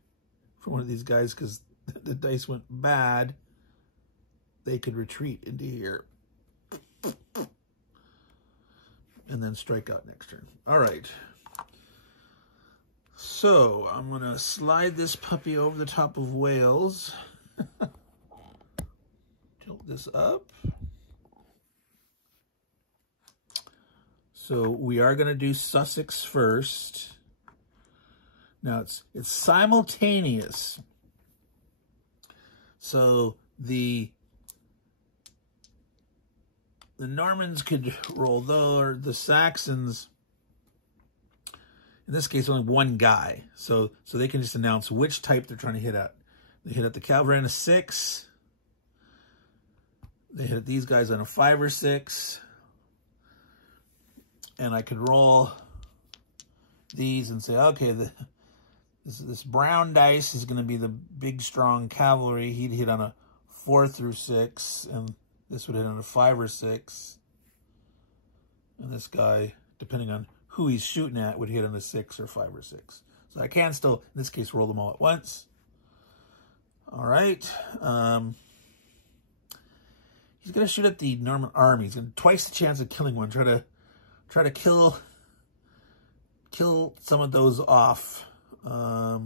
from one of these guys because the dice went bad, they could retreat into here and then strike out next turn. All right. So I'm going to slide this puppy over the top of Wales. Tilt this up. So we are going to do Sussex first. Now it's simultaneous. So the Normans could roll though, or the Saxons, in this case, only 1 guy. So they can just announce which type they're trying to hit at. They hit at the cavalry on a 6. They hit at these guys on a 5 or 6. And I could roll these and say, okay, this brown dice is going to be the big, strong cavalry. He'd hit on a 4 through 6, and this would hit on a 5 or 6. And this guy, depending on who he's shooting at, would hit on a 6 or 5 or 6. So I can still, in this case, roll them all at once. All right. He's going to shoot at the Norman army. He's going to twice the chance of killing one. Try to kill some of those off. Try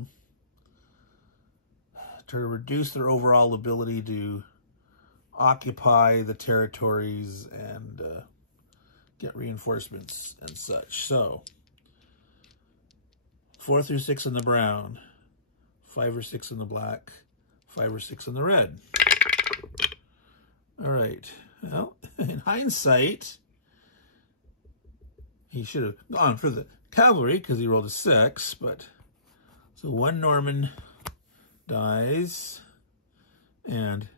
to reduce their overall ability to occupy the territories and get reinforcements and such. So 4 through 6 in the brown, 5 or 6 in the black, 5 or 6 in the red. All right. Well, in hindsight, he should have gone for the cavalry because he rolled a 6, but so 1 Norman dies and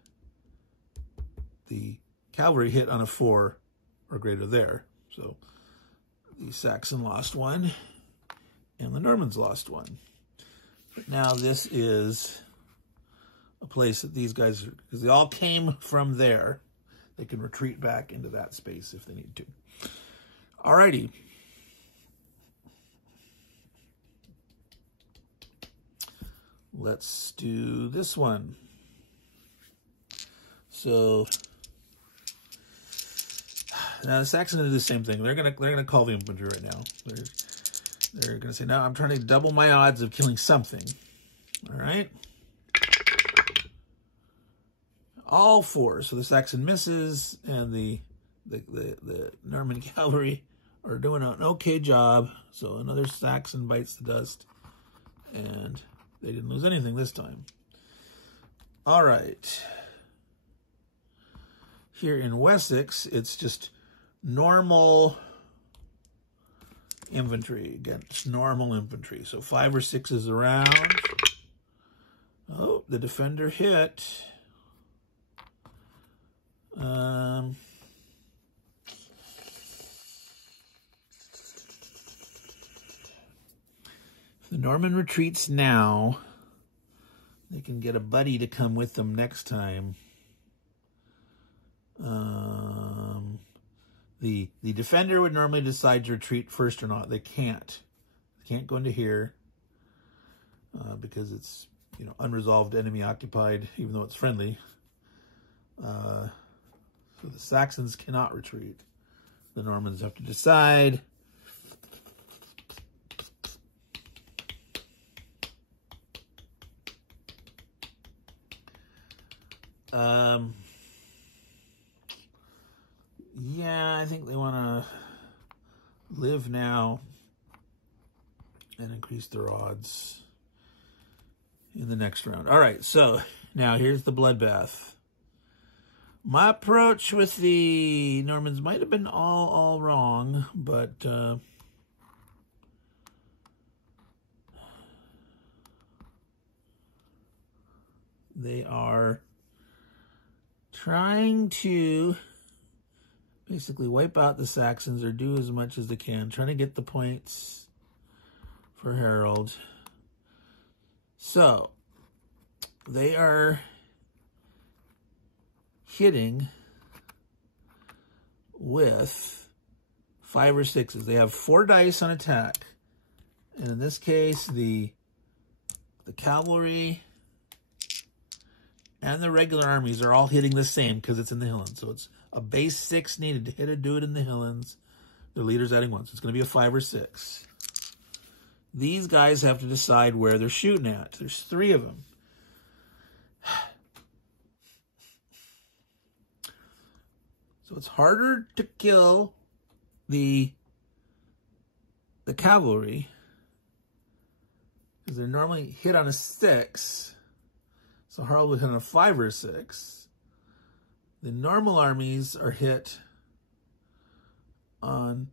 the cavalry hit on a 4 or greater there. So the Saxon lost 1 and the Normans lost 1. But now this is a place that these guys, because they all came from there, they can retreat back into that space if they need to. Alrighty. Let's do this one. So now the Saxons do the same thing. They're gonna call the infantry right now. They're gonna say, "Now I'm trying to double my odds of killing something." All right. All four. So the Saxon misses, and the Norman cavalry are doing an okay job. So another Saxon bites the dust, and they didn't lose anything this time. All right. Here in Wessex, it's just normal infantry against normal infantry. So 5 or 6 is around. Oh, the defender hit. If the Norman retreats now, they can get a buddy to come with them next time. The defender would normally decide to retreat first or not. They can't. They can't go into here because it's, you know, unresolved, enemy occupied, even though it's friendly. So the Saxons cannot retreat. The Normans have to decide. Yeah, I think they want to live now and increase their odds in the next round. All right, so now here's the bloodbath. My approach with the Normans might have been all wrong, but they are trying to basically wipe out the Saxons or do as much as they can, trying to get the points for Harold. So they are hitting with 5 or 6s. They have 4 dice on attack. And in this case, the cavalry and the regular armies are all hitting the same because it's in the Highlands. So it's a base 6 needed to hit or do it in the Highlands. The leader's adding 1. So it's going to be a 5 or 6. These guys have to decide where they're shooting at. There's 3 of them. So it's harder to kill the cavalry because they're normally hit on a 6. So Harold would hit on a 5 or 6. The normal armies are hit on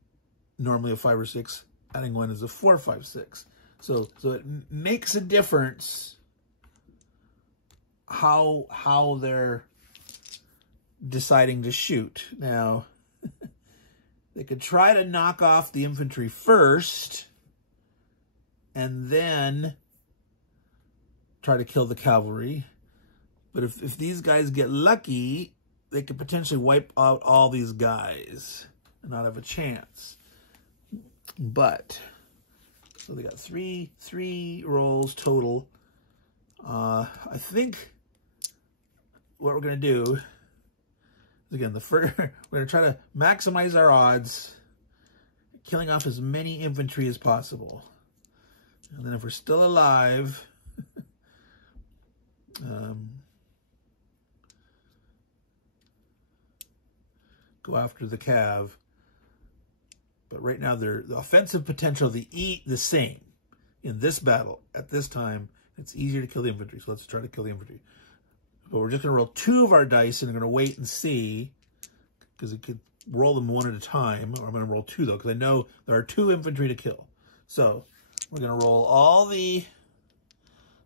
normally a 5 or 6. Adding 1 is a 4, 5, 6. So it makes a difference how they're deciding to shoot. Now, they could try to knock off the infantry first and then try to kill the cavalry. But if these guys get lucky, they could potentially wipe out all these guys and not have a chance. But, so they got three rolls total. I think what we're going to do is, again, we're going to try to maximize our odds, killing off as many infantry as possible. And then if we're still alive, go after the cav. But right now, the offensive potential of the same. In this battle, at this time, it's easier to kill the infantry. So let's try to kill the infantry. But we're just going to roll 2 of our dice and we're going to wait and see. Because it could roll them 1 at a time. Or I'm going to roll 2, though, because I know there are 2 infantry to kill. So we're going to roll all the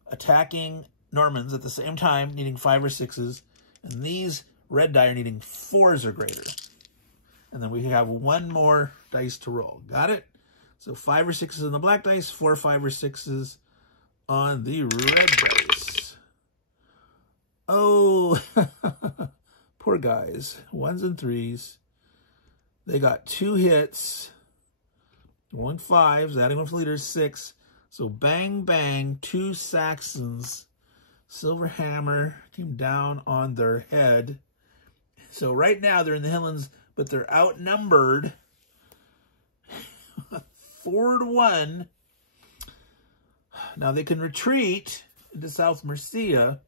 attacking Normans at the same time, needing 5 or 6s. And these red die are needing 4s or greater. And then we have 1 more dice to roll. Got it? So 5 or 6s on the black dice, 4, 5 or 6s on the red dice. Oh, poor guys. 1s and 3s. They got 2 hits. Rolling 5s, adding 1 for leader is 6. So bang, bang, 2 Saxons. Silver Hammer came down on their head. So right now they're in the Highlands, but they're outnumbered 4-1. Now they can retreat into South Mercia.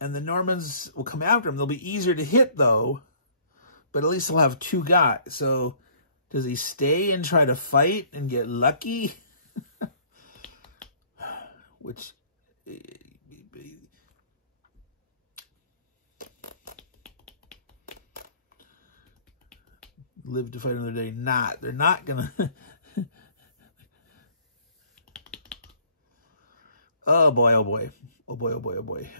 And the Normans will come after them. They'll be easier to hit, though. But at least they'll have 2 guys. So does he stay and try to fight and get lucky? Which... live to fight another day. Not. They're not going to... Oh, boy, oh, boy. Oh, boy, oh, boy, oh, boy.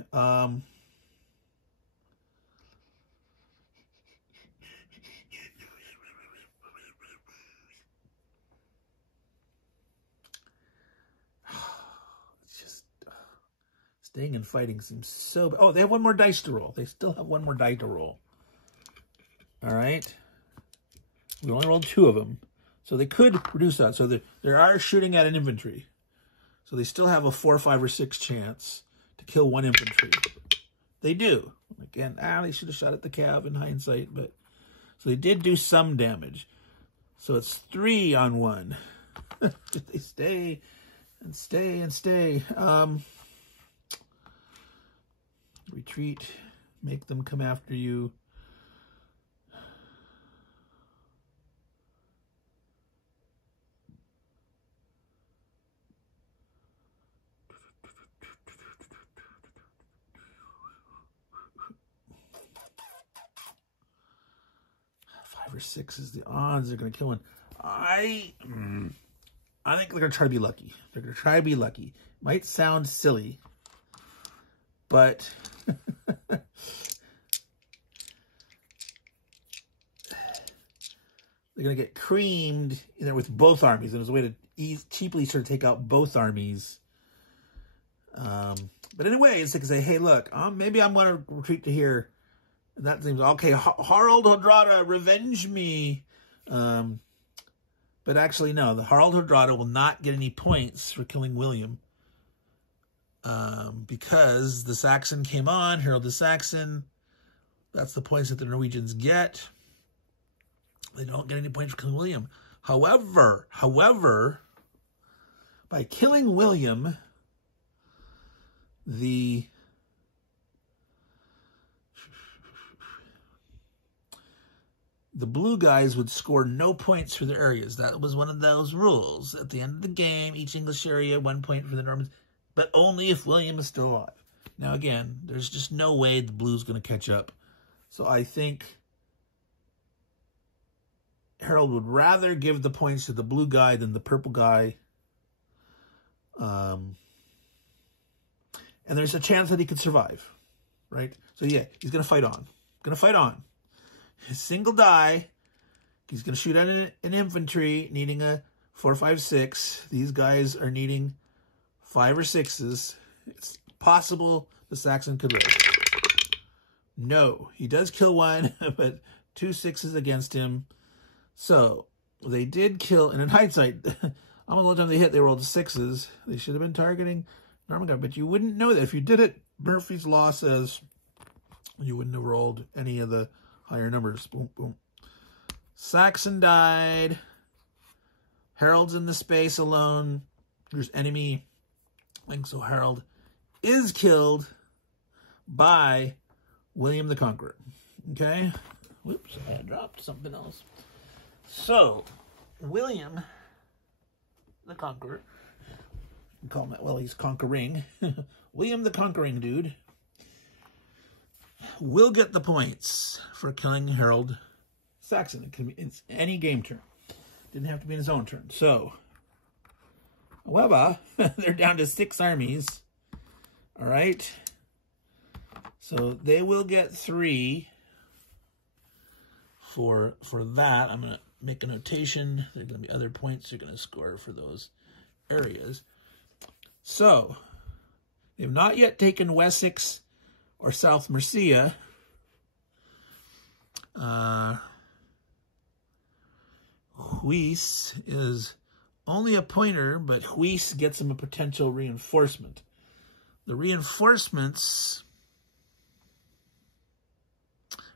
It's just... staying and fighting seems so bad. Oh, they have 1 more dice to roll. They still have 1 more die to roll. All right. We only rolled 2 of them. So they could reduce that. So they are shooting at an infantry. So they still have a 4, 5, or 6 chance to kill 1 infantry. They do. Again, they should have shot at the cav in hindsight. But so they did do some damage. So it's 3 on 1. They stay and stay and stay. Retreat. Make them come after you. Or 6 is the odds they're going to kill 1. I think they're going to try to be lucky. They're going to try to be lucky. Might sound silly, but they're going to get creamed with both armies. And there's a way to cheaply sort of take out both armies. But anyway, it's like say, hey, look, maybe I'm going to retreat to here. And that seems, okay, Harald Hardrada, revenge me. But actually, no, the Harald Hardrada will not get any points for killing William. Because the Saxon came on, Harold the Saxon. That's the points that the Norwegians get. They don't get any points for killing William. However, by killing William, the blue guys would score no points for their areas. That was one of those rules. At the end of the game, each English area, 1 point for the Normans, but only if William is still alive. Now, again, there's just no way the blue's going to catch up. So I think Harold would rather give the points to the blue guy than the purple guy. And there's a chance that he could survive, right? So, yeah, he's going to fight on. Going to fight on. His single die, he's going to shoot at an infantry needing a 4, 5, 6. These guys are needing 5 or 6s. It's possible the Saxon could live. No, he does kill 1, but 2 6s against him. So they did kill, and in hindsight, almost all the time they hit, they rolled 6s. They should have been targeting Norman guy, but you wouldn't know that. If you did it, Murphy's Law says you wouldn't have rolled any of the higher numbers. Boom, boom. Saxon died. Harold's in the space alone. There's enemy. And so Harold is killed by William the Conqueror. Okay? Whoops, I dropped something else. So, William the Conqueror. We call him that. Well, he's conquering. William the Conquering dude will get the points for killing Harold Saxon. It can be in any game turn. Didn't have to be in his own turn. So, however, they're down to 6 armies. All right. So they will get 3 for that. I'm going to make a notation. There are going to be other points you're going to score for those areas. So, they've not yet taken Wessex or South Mercia. Huis is only a pointer, but Huis gets him a potential reinforcement. The reinforcements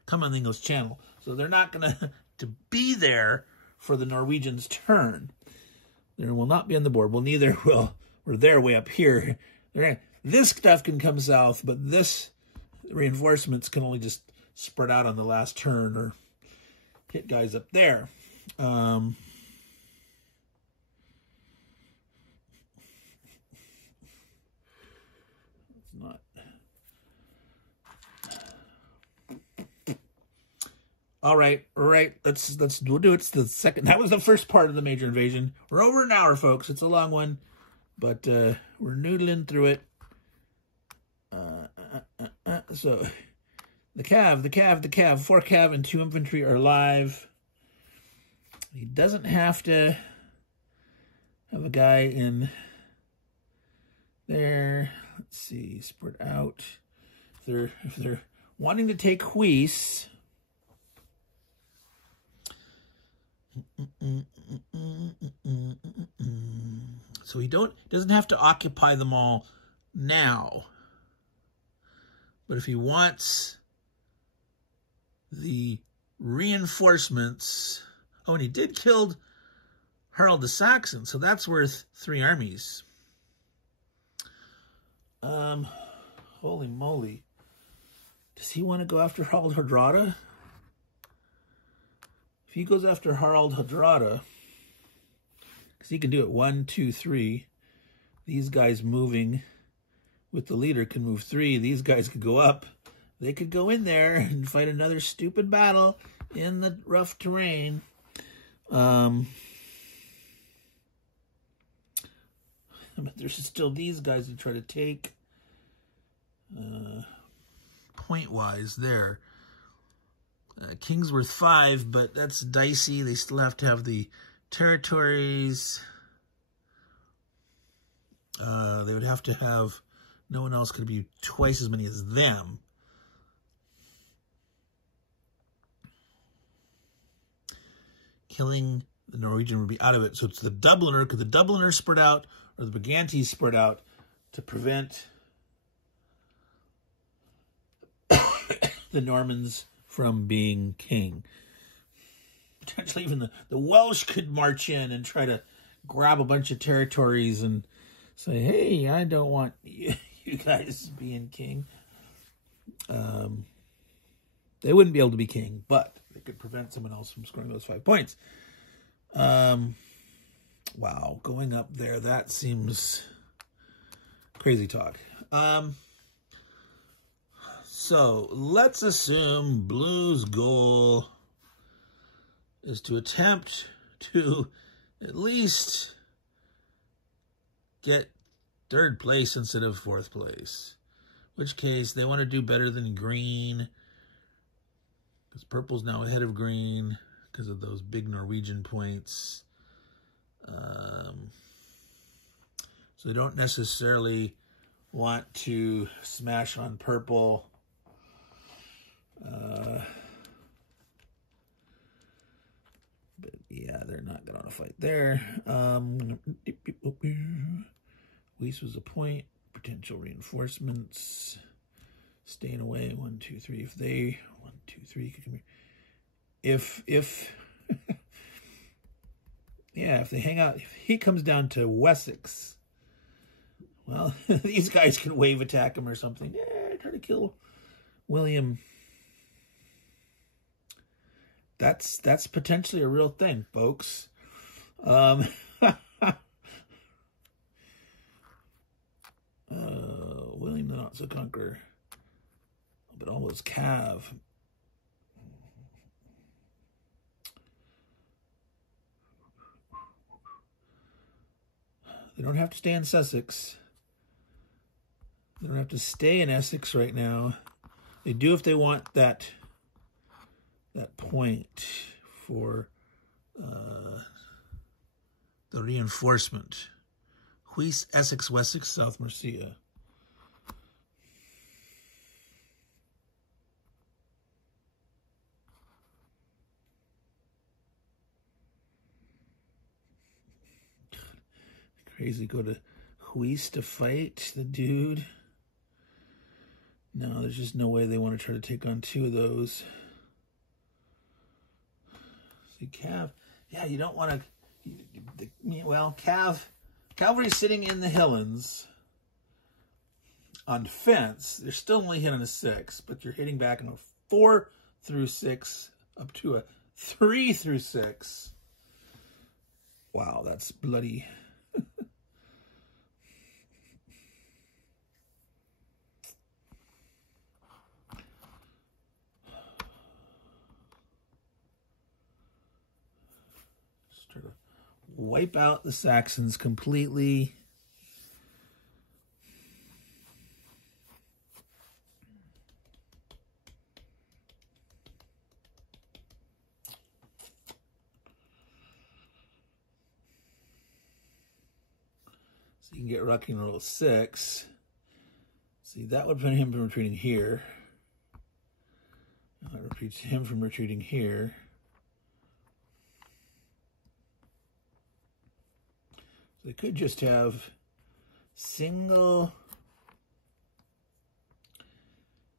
come on the English Channel, so they're not going to be there for the Norwegians' turn. They will not be on the board. Well, neither will. We're there way up here. This stuff can come south, but this reinforcements can only just spread out on the last turn or hit guys up there. It's not. All right. We'll do it. It's the second. That was the first part of the major invasion. We're over an hour, folks. It's a long one, but we're noodling through it. So the cav, 4 cav and 2 infantry are live. He doesn't have to have a guy in there. Let's see, spread out. If they're wanting to take Huis, so he doesn't have to occupy them all now. But if he wants the reinforcements, oh, and he did kill Harald the Saxon, so that's worth 3 armies. Holy moly. Does he want to go after Harald Hardrada? If he goes after Harald Hardrada, because he can do it 1, 2, 3, these guys moving with the leader can move 3. These guys could go up. They could go in there and fight another stupid battle in the rough terrain. But there's still these guys to try to take. Point-wise there. Kingsworth 5, but that's dicey. They still have to have the territories. They would have to have... No one else could be twice as many as them. Killing the Norwegian would be out of it. So it's the Dubliner. Could the Dubliner spread out or the Brigantes spread out to prevent the Normans from being king? Potentially even the Welsh could march in and try to grab a bunch of territories and say, hey, I don't want you guys being king. They wouldn't be able to be king, but they could prevent someone else from scoring those 5 points. Wow, going up there, that seems crazy talk. So let's assume Blue's goal is to attempt to at least get 3rd place instead of 4th place. Which case they want to do better than green, because purple's now ahead of green because of those big Norwegian points. So they don't necessarily want to smash on purple. But yeah, they're not going to fight there. Weiss was a point. Potential reinforcements. Staying away. 1, 2, 3. If they 1, 2, 3 could come here. If yeah, if they hang out, if he comes down to Wessex, well, these guys can wave attack him or something. Yeah, try to kill William. That's potentially a real thing, folks. William the Not-So-Conqueror. But almost Cav. They don't have to stay in Sussex. They don't have to stay in Essex right now. They do if they want that point for the reinforcement. Huis, Essex, Wessex, South Mercia. Crazy, go to Huis to fight the dude. No, there's just no way they want to try to take on two of those. See, Cav, yeah, you don't want to, well, Cavalry's sitting in the Hillens on defense. They're still only hitting a 6, but you're hitting back in a 4 through 6 up to a 3 through 6. Wow, that's bloody. Try to wipe out the Saxons completely. So you can get Rucking roll 6. See, that would prevent him from retreating here. That prevents him from retreating here. They could just have single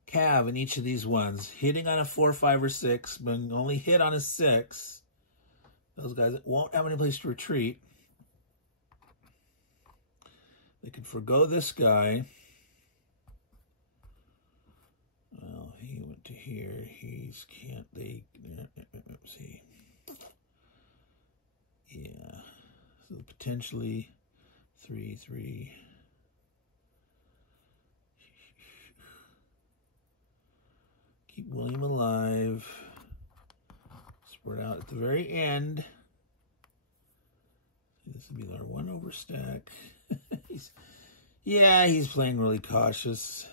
Cav in each of these ones, hitting on a 4, 5, or 6, but only hit on a 6. Those guys won't have any place to retreat. They could forgo this guy. Well, he went to here. He's can't they see. Yeah. So potentially 3, 3. Keep William alive. Spread out at the very end. This would be our 1 overstack. He's playing really cautious.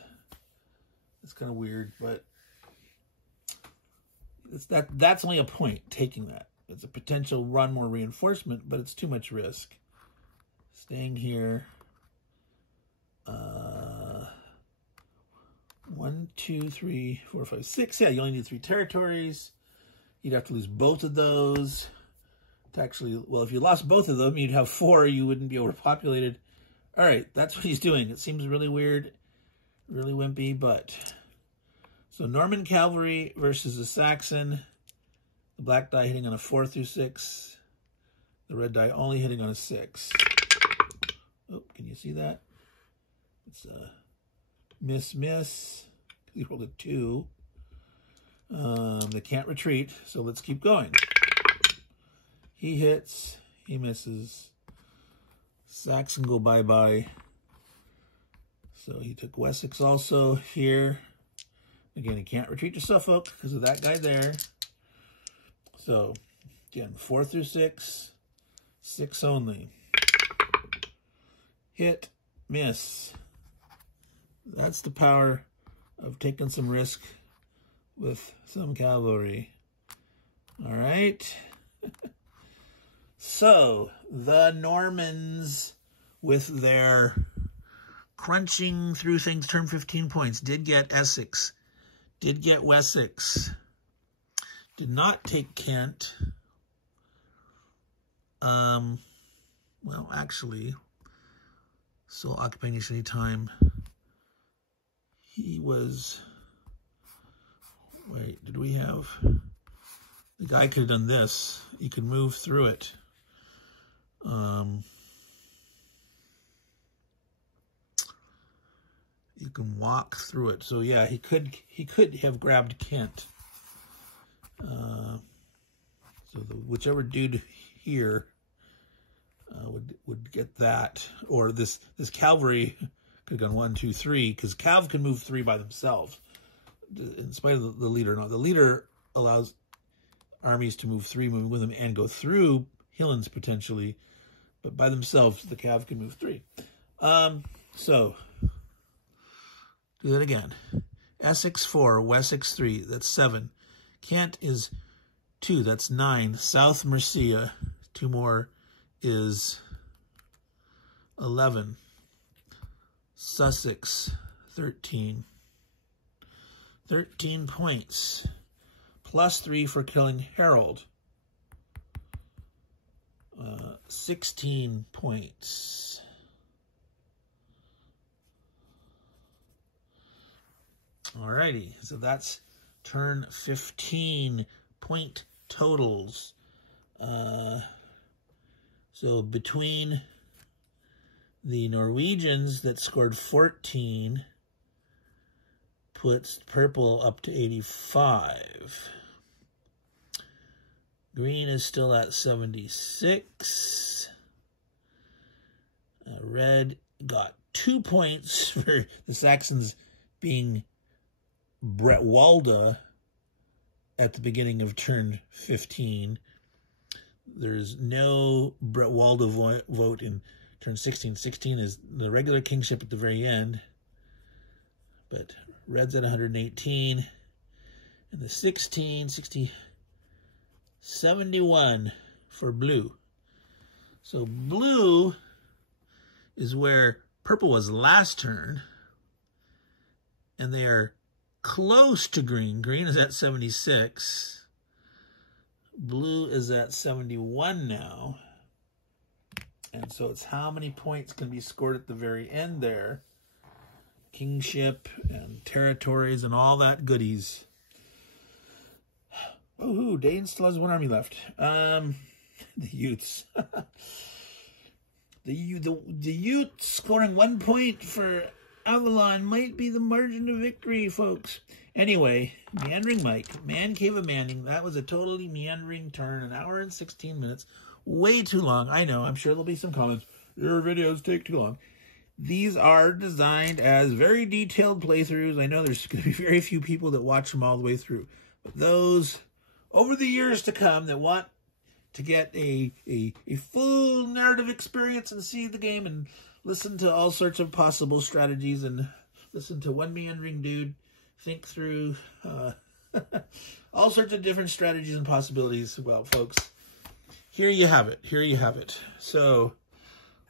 It's kind of weird, but that's only a point, taking that. It's a potential run more reinforcement, but it's too much risk. Staying here. 1, 2, 3, 4, 5, 6. Yeah, you only need 3 territories. You'd have to lose both of those. To actually, well, if you lost both of them, you'd have 4. You wouldn't be overpopulated. All right, that's what he's doing. It seems really weird, really wimpy, but... So Norman cavalry versus the Saxon. The black die hitting on a 4 through 6. The red die only hitting on a 6. Oh, can you see that? It's a miss. He rolled a 2. They can't retreat, so let's keep going. He hits. He misses. Saxon go bye-bye. So he took Wessex also here. Again, he can't retreat to Suffolk because of that guy there. So, again, 4 through 6. 6 only. Hit, miss. That's the power of taking some risk with some cavalry. All right. So, the Normans, with their crunching through things, turn 15 points, did get Essex, did get Wessex, did not take Kent. Well, actually, sole occupation anytime. He was, wait, did we have, the guy could have done this. He could move through it. You can walk through it. So yeah, he could have grabbed Kent. So whichever dude here would get that, or this cavalry could have gone 1, 2, 3, because Cav can move 3 by themselves, in spite of the leader. Now the leader allows armies to move 3, moving with them, and go through Hillens potentially, but by themselves the Cav can move 3. So do that again. Essex 4, Wessex 3, that's 7. Kent is 2, that's 9. South Mercia, 2 more, is 11. Sussex, 13. 13 points. +3 for killing Harold. 16 points. Alrighty, so that's turn 15 point totals. So between the Norwegians that scored 14 puts purple up to 85. Green is still at 76. Red got 2 points for the Saxons being Bretwalda at the beginning of turn 15. There's no Bretwalda vote in turn 16. 16 is the regular kingship at the very end. But red's at 118. And the 16, 60, 71 for blue. So blue is where purple was last turn. And they are close to green. Green is at 76. Blue is at 71 now. And so it's how many points can be scored at the very end there. Kingship and territories and all that goodies. Oh, Dane still has one army left. The Utes. the Utes scoring 1 point for Avalon might be the margin of victory, folks. Anyway, Meandering Mike, Man Cave of Manning. That was a totally meandering turn, 1 hour and 16 minutes. Way too long. I know, I'm sure there'll be some comments. Your videos take too long. These are designed as very detailed playthroughs. I know there's going to be very few people that watch them all the way through. But those, over the years to come, that want to get a full narrative experience and see the game and listen to all sorts of possible strategies and listen to one meandering dude think through all sorts of different strategies and possibilities. Well, folks, here you have it. Here you have it. So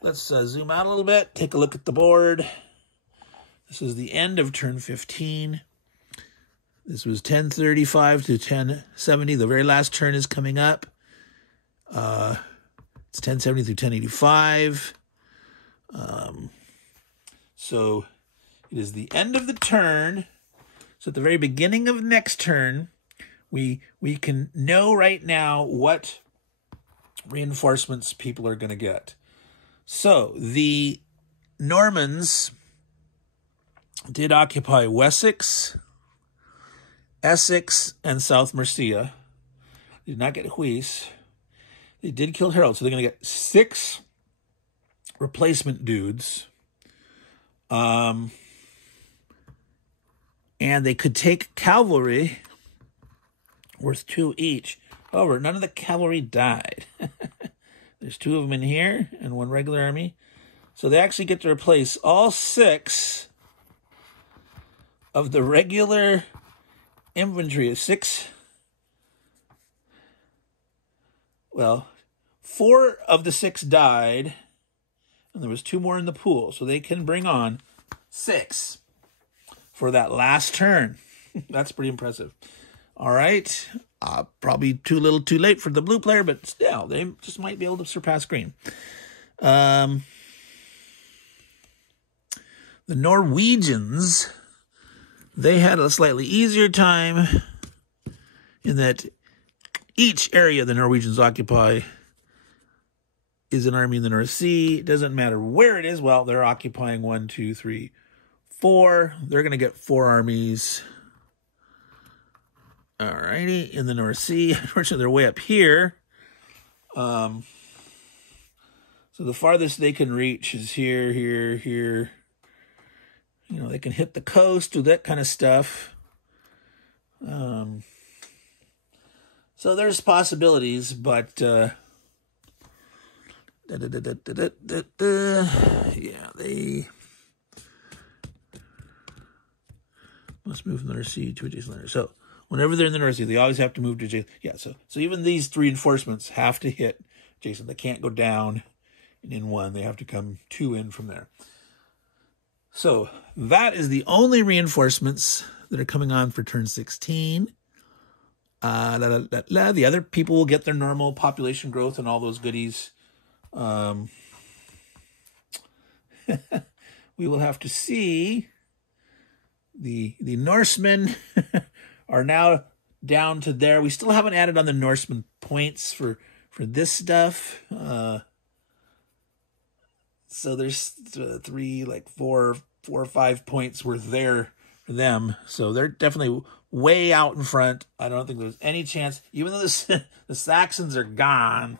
let's zoom out a little bit, take a look at the board. This is the end of turn 15. This was 1035 to 1070. The very last turn is coming up. It's 1070 through 1085. So it is the end of the turn. So at the very beginning of next turn, we can know right now what reinforcements people are going to get. So the Normans did occupy Wessex, Essex, and South Mercia. They did not get Huis. They did kill Harold, so they're going to get 6 replacement dudes. And they could take cavalry worth 2 each. However, none of the cavalry died. There's 2 of them in here and 1 regular army. So they actually get to replace all 6 of the regular infantry. 6. Well, 4 of the 6 died. And there was 2 more in the pool. So they can bring on 6 for that last turn. That's pretty impressive. All right. Probably too little too late for the blue player, but still, they just might be able to surpass green. The Norwegians, they had a slightly easier time in that each area the Norwegians occupy is an army in the North Sea. It doesn't matter where it is. Well, they're occupying 1, 2, 3, 4. They're going to get 4 armies. Alrighty, in the North Sea. Unfortunately, they're way up here. So the farthest they can reach is here, here, here. You know, they can hit the coast, do that kind of stuff. So there's possibilities, but yeah, they must move from the North Sea to adjacent land. So whenever they're in the North Sea, they always have to move to adjacent. Yeah, so even these 3 reinforcements have to hit adjacent. They can't go down and in 1. They have to come 2 in from there. So that is the only reinforcements that are coming on for turn 16. The other people will get their normal population growth and all those goodies. We will have to see. The Norsemen are now down to there. We still haven't added on the Norseman points for this stuff. So there's 4 or 5 points worth there for them. So they're definitely way out in front. I don't think there's any chance, even though the Saxons are gone,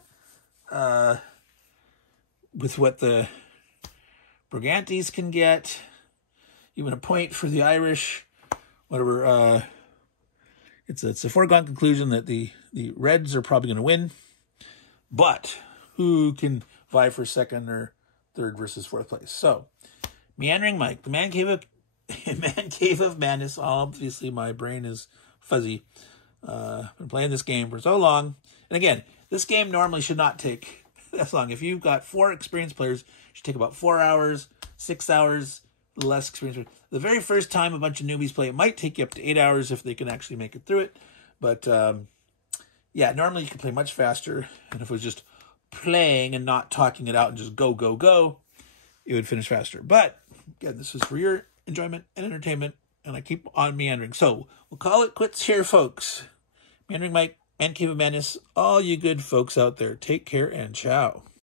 with what the Brigantes can get, even a point for the Irish, whatever. It's a foregone conclusion that the Reds are probably going to win. But who can vie for 2nd or 3rd versus 4th place? So, Meandering Mike, the Man Cave of Madness. Obviously, my brain is fuzzy. Been playing this game for so long. And again, this game normally should not take that long. If you've got 4 experienced players, it should take about 4 hours, 6 hours, less experienced. The very first time a bunch of newbies play, it might take you up to 8 hours if they can actually make it through it. But, yeah, normally you can play much faster. And if it was just playing and not talking it out and just go, go, go, it would finish faster. But, again, this is for your enjoyment and entertainment, and I keep on meandering. So, we'll call it quits here, folks. Meandering Mike, Man Cave of Madness, all you good folks out there, take care and ciao.